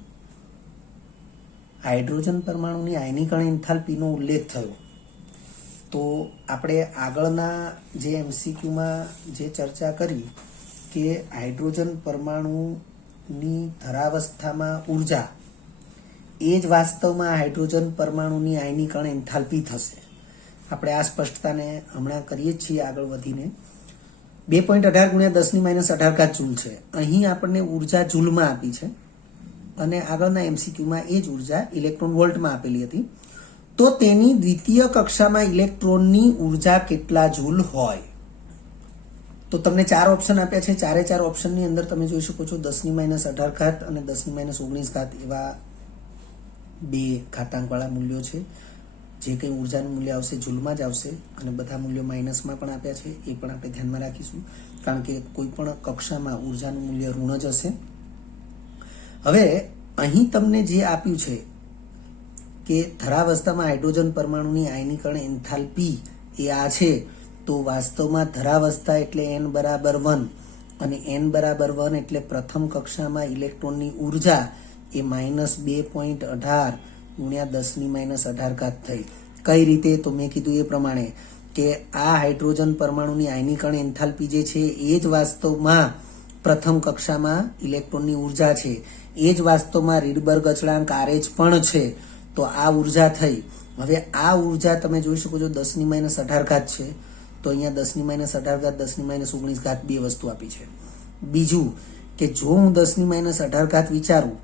હાઇડ્રોજન પરમાણુની આયનીકરણ એન્થાલ્પીનો ઉલ્લેખ થયો. તો આપણે આગળના જે એમસીક્યુમાં જે ચર્ચા કરી કે હાઇડ્રોજન પરમાણુની ધરાવસ્થામાં ઉર્જા એ જ વાસ્તવમાં હાઇડ્રોજન પરમાણુની આયનીકરણ એન્થાલ્પી થશે. આપણે આ સ્પષ્ટતાને હમણાં કરીએ જ છીએ આગળ વધીને. 2.18 ગુણ્યા 10⁻18 જૂલ છે. અહીં આપણને ઉર્જા જૂલમાં આપી છે અને આગળના એમસીક્યુમાં એ જ ઉર્જા ઇલેક્ટ્રોન વોલ્ટમાં આપેલી હતી. તો તેની દ્વિતીય કક્ષામાં ઇલેક્ટ્રોનની ઉર્જા કેટલા જૂલ હોય? તો તમને 4 ઓપ્શન આપ્યા છે. 4 ઓપ્શનની અંદર તમે જોઈ શકો છો 10⁻18 અને 10⁻19 એવા બે ઘાતાંકવાળા મૂલ્યો છે. જે કંઈ ઉર્જાનું મૂલ્ય આવશે જૂલમાં જ આવશે અને બધા મૂલ્યો માઇનસમાં પણ આપ્યા છે. એ પણ આપણે ધ્યાનમાં રાખીશું, કારણ કે કોઈ પણ કક્ષામાં ઉર્જાનું મૂલ્ય ઋણ જ હશે. હવે અહીં તમને જે આપ્યું છે કે ધરાવસ્થામાં હાઇડ્રોજન પરમાણુની આયનીકરણ એન્થાલ્પી એ આ છે. તો વાસ્તવમાં ધરાવસ્થા એટલે n બરાબર 1 અને n બરાબર 1 એટલે પ્રથમ કક્ષામાં ઇલેક્ટ્રોનની ઉર્જા એ -2.18 ગુણ્યા 10⁻18 થઈ. કઈ રીતે? તો મેં કીધું એ પ્રમાણે કે આ હાઇડ્રોજન પરમાણુની આયનીકરણ એન્થાલ્પી જે છે એ જ વાસ્તવમાં પ્રથમ કક્ષામાં ઇલેક્ટ્રોનની ઉર્જા છે. એ જ વાસ્તવમાં રીડબર્ગ અચળાંક RH પણ છે. તો આ ઉર્જા થઈ. હવે આ ઉર્જા તમે જોઈ શકો છો 10⁻18 છે. તો અહીંયા 10⁻18 10⁻19 બે વસ્તુ આપી છે. બીજું કે જો હું 10⁻18 વિચારું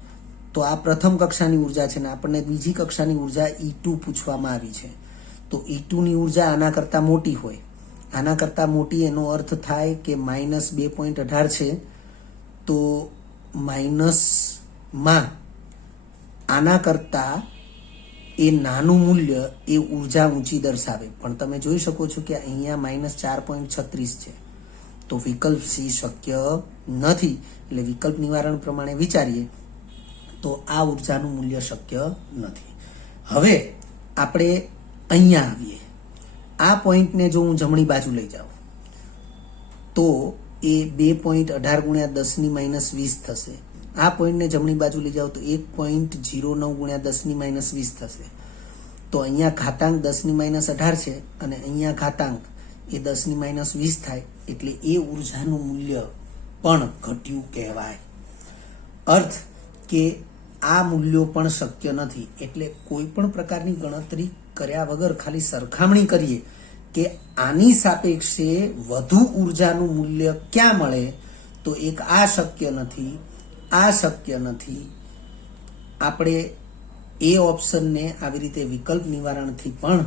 તો આ પ્રથમ કક્ષાની ઉર્જા છે ને આપણને બીજી કક્ષાની ઉર્જા E2 પૂછવામાં આવી છે. તો E2ની ઉર્જા આના કરતાં મોટી હોય. આના કરતાં મોટી એનો અર્થ થાય કે -2.18 છે. તો માઇનસમાં આના કરતાં એ નાનું મૂલ્ય એ ઉર્જા ઊંચી દર્શાવે. પણ તમે જોઈ શકો છો કે અહીંયા -4.36 છે. તો વિકલ્પ સી શક્ય નથી. એટલે વિકલ્પ નિવારણ પ્રમાણે વિચારીએ તો આ ઉર્જાનું મૂલ્ય શક્ય નથી. હવે આપણે અહીંયા આવીએ. આ પોઈન્ટને જો હું જમણી બાજુ લઈ જાઉં તો એ 2.18 ગુણ્યા 10⁻20 થશે. આ પોઈન્ટને જમણી બાજુ લઈ જાઓ તો 1.09 ગુણ્યા 10⁻20 થશે. તો અહીંયા ઘાતાંક 10⁻18 છે અને અહીંયા ઘાતાંક એ 10⁻20 થાય. એટલે એ ઉર્જાનું મૂલ્ય પણ ઘટ્યું કહેવાય. અર્થ કે આ મૂલ્યો પણ શક્ય નથી. એટલે કોઈ પણ પ્રકારની ગણતરી કર્યા વગર ખાલી સરખામણી કરીએ કે આની સાપેક્ષે વધુ ઉર્જાનું મૂલ્ય ક્યાં મળે, તો એક આ શક્ય નથી, આ શક્ય નથી. આપણે એ ઓપ્શનને આવી રીતે વિકલ્પ નિવારણથી પણ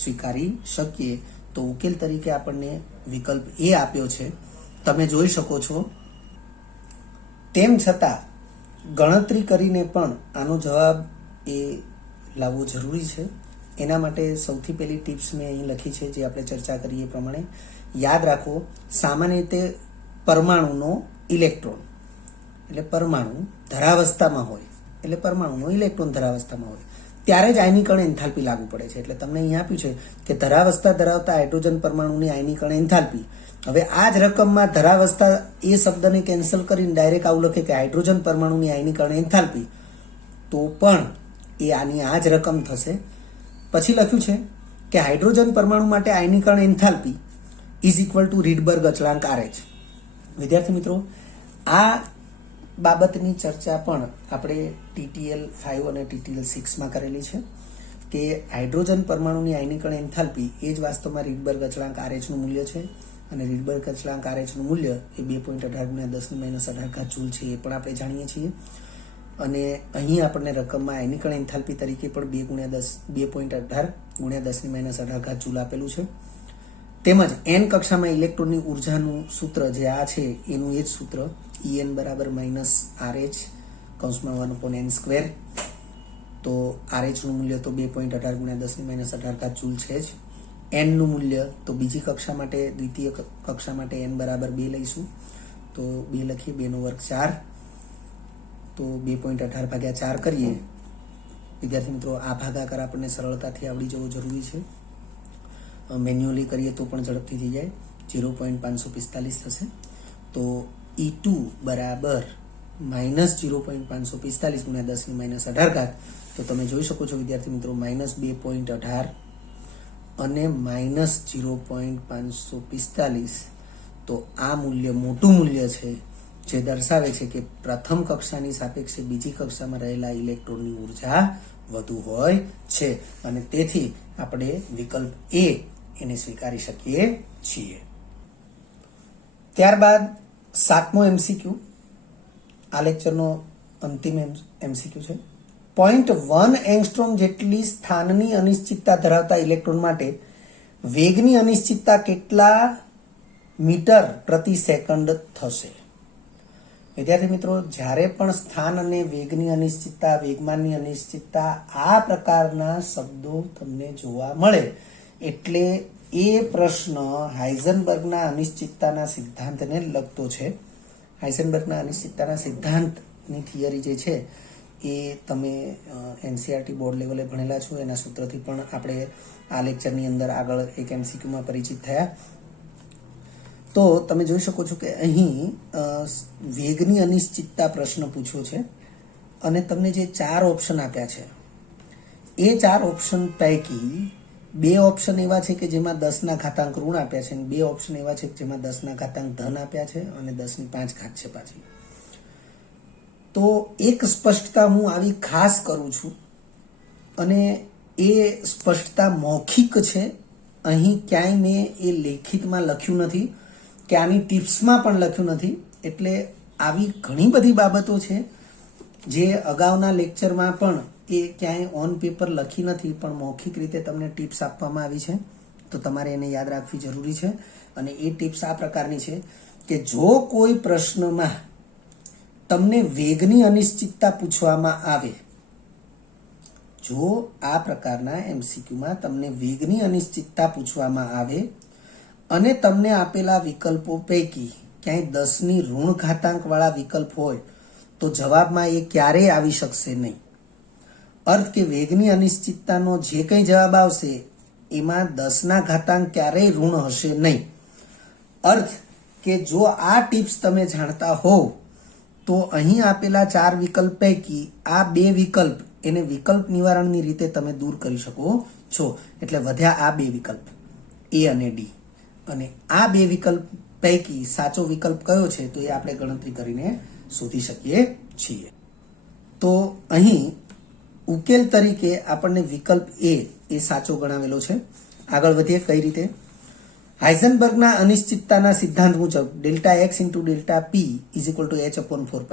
સ્વીકારી શકીએ. તો ઉકેલ તરીકે આપણને વિકલ્પ એ આપ્યો છે. તમે જોઈ શકો છો. તેમ છતાં ગણતરી કરીને પણ આનો જવાબ એ લાવવો જરૂરી છે. એના માટે સૌથી પહેલી ટિપ્સ મેં અહીં લખી છે, જે આપણે ચર્ચા કરીએ એ પ્રમાણે. યાદ રાખો, સામાન્ય રીતે પરમાણુનો ઇલેક્ટ્રોન એટલે પરમાણુ ધરાવસ્થામાં હોય એટલે પરમાણુનો ઇલેક્ટ્રોન ધરાવસ્થામાં હોય ત્યારે જ આયનીકરણ એન્થાલ્પી લાગુ પડે છે. એટલે તમને અહીં આપ્યું છે કે ધરાવસ્થા ધરાવતા હાઇડ્રોજન પરમાણુની આયનીકરણ એન્થાલ્પી. હવે આ જ રકમમાં ધરાવસ્થા એ શબ્દને કેન્સલ કરીને ડાયરેક્ટ આવું લખે કે હાઇડ્રોજન પરમાણુની આયનીકરણ એન્થાલ્પી, તો પણ એ આની આ જ રકમ થશે. પછી લખ્યું છે કે હાઇડ્રોજન પરમાણુ માટે આયનીકરણ enthalpy is equal two Rydberg અચળાંક RH. વિદ્યાર્થી મિત્રો, આ બાબતની ચર્ચા પણ આપણે TTL 5 અને TTL 6માં કરેલી છે કે હાઇડ્રોજન પરમાણુની આયનીકરણ એન્થાલ્પી એ જ વાસ્તવમાં રીડબર્ગ અચળાંક RH નું મૂલ્ય છે. અને રીડબર્ગ અચળાંક RH નું મૂલ્ય એ 2.18 ગુણ્યા 10⁻18 જૂલ છે. એ પણ આપણે જાણીએ છીએ. અને અહીં આપણને રકમમાં આયનીકરણ એન્થાલ્પી તરીકે પણ 2.18 ગુણ્યા 10⁻18 જૂલ આપેલું છે. તેમજ n કક્ષામાં ઇલેક્ટ્રોનની ઉર્જાનું સૂત્ર જે આ છે એનું એ જ સૂત્ર En બરાબર -RH કૌંસમાં 1/n². તો RH નું મૂલ્ય તો 2.18 ગુણ્યા 10⁻18 જૂલ છે જ. n નું મૂલ્ય તો બીજી કક્ષા માટે, દ્વિતીય કક્ષા માટે n બરાબર 2 લઈશું. તો 2 લખીએ, 2 નો વર્ગ 4. તો 2.18 ભાગ્યા 4 કરીએ વિદ્યાર્થી મિત્રો આ ભાગાકાર આપણને સરળતાથી આવડી જવો જરૂરી છે. મેન્યુઅલી કરીએ તો પણ ઝડપથી થઈ જાય. 0.545 થશે. તો E2 બરાબર -0.545 ગુણ્યા 10⁻18. તો તમે જોઈ શકો છો વિદ્યાર્થી મિત્રો -2.18 અને -0.545. તો આ મૂલ્ય મોટું મૂલ્ય છે, જે દર્શાવે છે કે પ્રથમ કક્ષાની સાપેક્ષે બીજી કક્ષામાં રહેલા ઇલેક્ટ્રોનની ઉર્જા વધુ હોય છે, અને તેથી આપણે વિકલ્પ એ એને સ્વીકારી શકીએ છીએ. ત્યારબાદ 7મો MCQ, આ લેક્ચરનો અંતિમ MCQ છે. 0.1 એંગસ્ટ્રોમ જેટલી સ્થાનની અનિશ્ચિતતા ધરાવતા ઇલેક્ટ્રોન માટે વેગની અનિશ્ચિતતા કેટલા મીટર પ્રતિ સેકન્ડ થશે? વિદ્યાર્થી મિત્રો, જ્યારે પણ સ્થાન અને વેગની અનિશ્ચિતતા, વેગમાનની અનિશ્ચિતતા આ પ્રકારના શબ્દો તમને જોવા મળે એટલે એ પ્રશ્ન હાઇઝનબર્ગના અનિશ્ચિતતાના સિદ્ધાંતને લગતો છે. હાઇઝનબર્ગના અનિશ્ચિતતાના સિદ્ધાંતની થિયરી જે છે એ તમે NCERT બોર્ડ લેવલે ભણેલા છો. એના સૂત્રથી પણ આપણે આ લેક્ચરની અંદર આગળ એક MCQમાં પરિચિત થયા. તો તમે જોઈ શકો છો કે અહીં વેગની અનિશ્ચિતતા પ્રશ્ન પૂછ્યો છે અને તમને જે 4 ઓપ્શન આપ્યા છે એ 4 ઓપ્શન પૈકી 2 ઓપ્શન એવા છે કે જેમાં 10 ઘાતાંક ઋણ આપ્યા છે અને 2 ઓપ્શન એવા છે કે જેમાં 10 ઘાતાંક ધન આપ્યા છે અને 10⁵ ઘાત છે પાછી. તો એક સ્પષ્ટતા હું આવી ખાસ કરું છું અને એ સ્પષ્ટતા મૌખિક છે. અહીં ક્યાંય મેં એ લેખિતમાં લખ્યું નથી કે આની ટિપ્સમાં પણ લખ્યું નથી. એટલે આવી ઘણી બધી બાબતો છે જે અગાઉના લેક્ચરમાં પણ એ ક્યાંય ઓન પેપર લખી નથી, પણ મૌખિક રીતે તમને ટિપ્સ આપવામાં આવી છે. તો તમારે એને યાદ રાખવી જરૂરી છે. અને એ ટિપ્સ આ પ્રકારની છે કે જો કોઈ પ્રશ્નમાં તમને વેગની અનિશ્ચિતતા પૂછવામાં આવે, જો આ પ્રકારના MCQમાં તમને વેગની અનિશ્ચિતતા પૂછવામાં આવે અને તમને આપેલા વિકલ્પો પૈકી ક્યાંય 10ની ઋણ ઘાતાંક વાળા વિકલ્પ હોય તો જવાબમાં એ ક્યારેય આવી શકશે નહીં. અર્થ કે વેગની અનિશ્ચિતતાનો જે કંઈ જવાબ આવશે એમાં 10 ઘાતાંક ક્યારેય ઋણ હશે નહીં. અર્થ કે જો આ ટિપ્સ તમે જાણતા હોવ તો અહીં આપેલા 4 વિકલ્પ પૈકી આ 2 વિકલ્પ એને વિકલ્પ નિવારણની રીતે તમે દૂર કરી શકો છો. એટલે વધ્યા આ 2 વિકલ્પ A અને D, અને આ 2 વિકલ્પ પૈકી સાચો વિકલ્પ કયો છે તો એ આપણે ગણતરી કરીને શોધી શકીએ છીએ. તો અહીં ઉકેલ તરીકે આપણને વિકલ્પ A એ સાચો ગણાવેલો છે. આગળ વધીએ કઈ રીતે. હાઇઝનબર્ગના અનિશ્ચિતતાના સિદ્ધાંત મુજબ ΔX × ΔP = h/4π.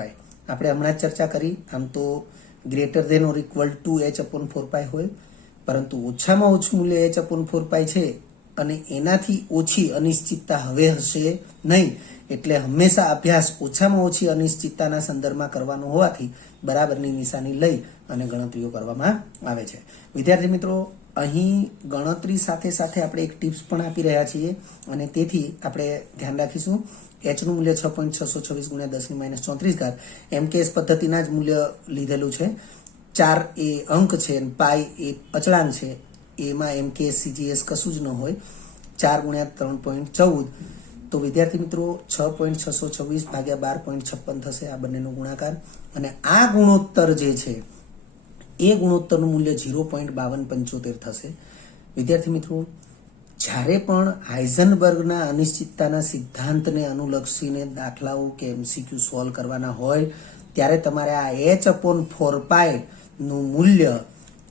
આપણે હમણાં જ ચર્ચા કરી. આમ તો > h/4π હોય, પરંતુ ઓછામાં ઓછું મૂલ્ય h/4π છે અને એનાથી ઓછી અનિશ્ચિતતા હવે હશે નહીં. એટલે હંમેશા અભ્યાસ ઓછામાં ઓછી અનિશ્ચિતતાના સંદર્ભમાં કરવાનો હોવાથી બરાબરની નિશાની લઈ અને ગણતરીઓ કરવામાં આવે છે. વિદ્યાર્થી મિત્રો, અહીં ગણતરી સાથે સાથે આપણે એક ટિપ્સ પણ આપી રહ્યા છીએ અને તેથી આપણે ધ્યાન રાખીશું. Hનું મૂલ્ય 6.626 ગુણ્યા 10⁻34. MKS પદ્ધતિના જ મૂલ્ય લીધેલું છે. 4 એ અંક છે અને પાઈ એ અચળાંક છે. એમાં MKS CGS કશું જ ન હોય. 4 ગુણ્યા 3.14. તો વિદ્યાર્થી મિત્રો 6.626 ભાગ્યા 12.56 થશે આ બંનેનો ગુણાકાર. અને આ ગુણોત્તર જે છે એ ગુણોત્તરનું મૂલ્ય 0.5275 થશે. વિદ્યાર્થી મિત્રો, જ્યારે પણ હાઇઝનબર્ગના અનિશ્ચિતતાના સિદ્ધાંતને અનુલક્ષીને દાખલાઓ કે MCQ સોલ્વ કરવાના હોય ત્યારે તમારે આ h/4π નું મૂલ્ય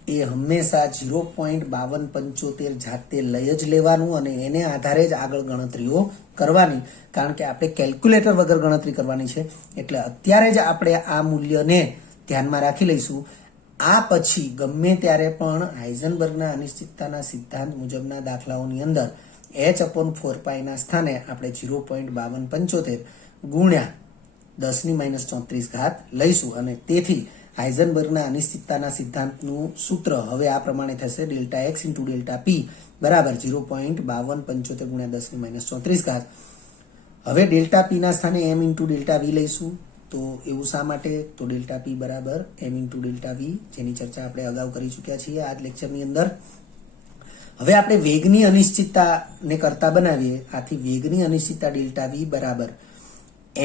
એ હંમેશા 0.5275 જાતે લઈ જ લેવાનું અને એને આધારે જ આગળ ગણતરીઓ કરવાની. કારણ કે આપણે કેલ્ક્યુલેટર વગર ગણતરી કરવાની છે. એટલે અત્યારે જ આપણે આ મૂલ્યને ધ્યાનમાં રાખી લઈશું. આ પછી ગમે ત્યારે પણ હાઇઝનબર્ગના અનિશ્ચિતતાના સિદ્ધાંત મુજબના દાખલાઓની અંદર h/4π ના સ્થાને આપણે 0.5275 ગુણ્યા 10⁻34 લઈશું. અને તેથી હાઇઝનબર્ગના અનિશ્ચિતતાના સિદ્ધાંતનું સૂત્ર હવે આ પ્રમાણે થશે: ΔX × ΔP બરાબર 0.5275 ગુણ્યા 10⁻34. હવે ΔP ના સ્થાને m × ΔV લઈશું. તો તો એવું શા માટે? તો ડેલ્ટા પી બરાબર એમ ઇન્ટુ ડેલ્ટા વી, જેની ચર્ચા આપણે અગાઉ કરી ચૂક્યા છીએ આ જ લેક્ચરની અંદર. હવે આપણે વેગની અનિશ્ચિતતાને કરતા બનાવીએ. આથી વેગની અનિશ્ચિતતા ડેલ્ટા વી બરાબર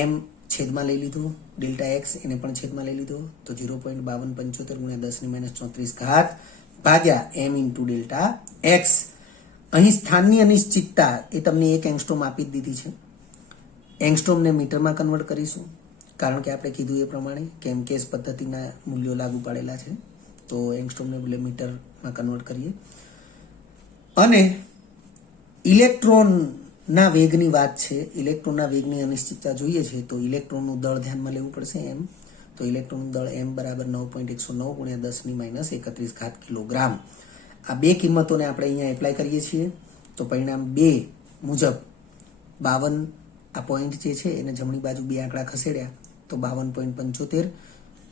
એમ છેદમાં લઈ લીધું, ડેલ્ટા એક્સ એને પણ છેદમાં લઈ લીધો, તો 0.5275 ગુણ્યા 10⁻34 ભાગ્યા એમ ઇન્ટુ ડેલ્ટા એક્સ. અહીં સ્થાનની અનિશ્ચિતતા એ તમને 1 એંગસ્ટ્રોમ આપી જ દીધી છે. એંગસ્ટ્રોમને મીટરમાં કન્વર્ટ કરીશું, કારણ કે આપણે કીધું એ પ્રમાણે કેમ કેસ પદ્ધતિના મૂલ્યો લાગુ પાડેલા છે. તો એંગસ્ટ્રોમને બદલે મીટરમાં કન્વર્ટ કરીએ. અને ઇલેક્ટ્રોનના વેગની વાત છે, ઇલેક્ટ્રોનના વેગની અનિશ્ચિતતા જોઈએ છે, તો ઇલેક્ટ્રોનનું દળ ધ્યાનમાં લેવું પડશે એમ. તો ઇલેક્ટ્રોનનું દળ એમ બરાબર 9.109 ગુણ્યા 10⁻31 કિલોગ્રામ. આ બે કિંમતોને આપણે અહીંયા એપ્લાય કરીએ છીએ. તો પરિણામ 2 મુજબ 52, આ પોઈન્ટ જે છે એને જમણી બાજુ 2 આંકડા ખસેડ્યા તો 52.75.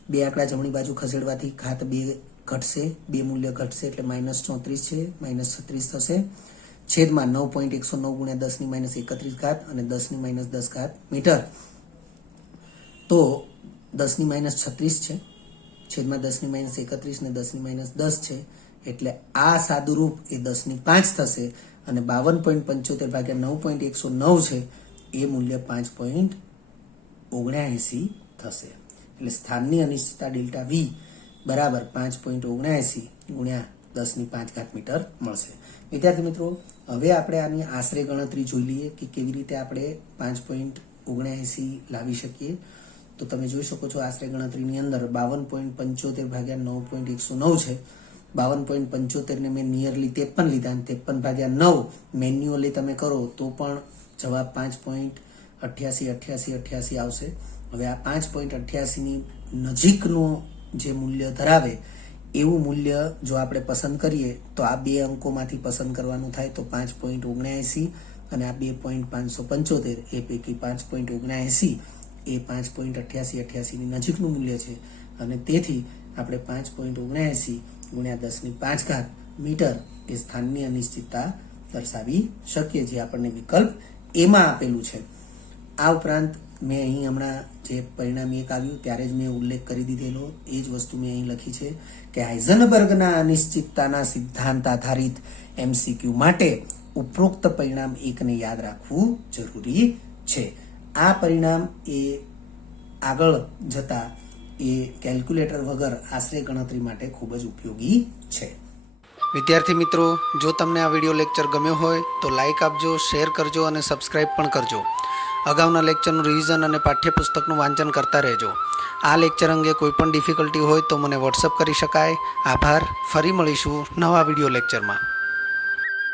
2 આંકડા જમણી બાજુ ખસેડવાથી ઘાત 2 ઘટશે, 2 મૂલ્ય ઘટશે એટલે -34 છે, -36 થશે. છેદમાં 9.109 ગુણ્યા 10⁻31 અને 10⁻10 મીટર. તો 10⁻36 છે, છેદમાં 10⁻31 ને 10⁻10 છે, એટલે આ સાદુરૂપ એ 10⁵ થશે અને 52.75 ભાગ્યા 9.109 છે એ મૂલ્ય 5.79 થશે. એટલે સ્થાનની અનિશ્ચિતતા ડેલ્ટા વી બરાબર 5.79 ગુણ્યા 10⁵ મીટર મળશે. વિદ્યાર્થી મિત્રો, હવે આપણે આની આશરે ગણતરી જોઈ લઈએ કે કેવી રીતે આપણે 5.79 લાવી શકીએ. તો તમે જોઈ શકો છો આશરે ગણતરીની અંદર 52.75 ભાગ્યા 9.109 છે. 52.75 ને મેં નિયરલી 53 લીધા અને 53 ભાગ્યા 9 મેન્યુઅલી તમે કરો તો પણ જવાબ 5.8888 આવશે. હવે આ 5.88 ની નજીકનું જે મૂલ્ય ધરાવે એવું મૂલ્ય જો આપણે પસંદ કરીએ તો આ બે અંકોમાંથી પસંદ કરવાનું થાય તો 5.79 અને આ 2.575 એ પૈકી 5.79 એ 5.8888 ની નજીકનું મૂલ્ય છે અને તેથી આપણે 5.79 ગુણ્યા 10⁵ મીટર એ સ્થાનની અનિશ્ચિતતા દર્શાવી શકીએ, જે આપણને વિકલ્પ એમાં આપેલું છે. આ ઉપરાંત મેં અહીં હમણાં જે પરિણામ 1 આવ્યું ત્યારે જ મેં ઉલ્લેખ કરી દીધેલો એ જ વસ્તુ મેં અહીં લખી છે કે હાઇઝનબર્ગના અનિશ્ચિતતાના સિદ્ધાંત આધારિત MCQ માટે ઉપરોક્ત પરિણામ 1 ને યાદ રાખવું જરૂરી છે. આ પરિણામ એ આગળ જતા એ કેલ્ક્યુલેટર વગર આશરે ગણતરી માટે ખૂબ જ ઉપયોગી છે. વિદ્યાર્થી મિત્રો, જો તમને આ વિડીયો લેક્ચર ગમ્યો હોય તો લાઇક આપજો, શેર કરજો અને સબસ્ક્રાઇબ પણ કરજો. અગાઉના લેક્ચરનું રિવિઝન અને પાઠ્યપુસ્તકનું વાંચન કરતા રહેજો. આ લેક્ચર અંગે કોઈ પણ ડિફિકલ્ટી હોય તો મને વોટ્સઅપ કરી શકાય. આભાર. ફરી મળીશું નવા વિડીયો લેક્ચરમાં.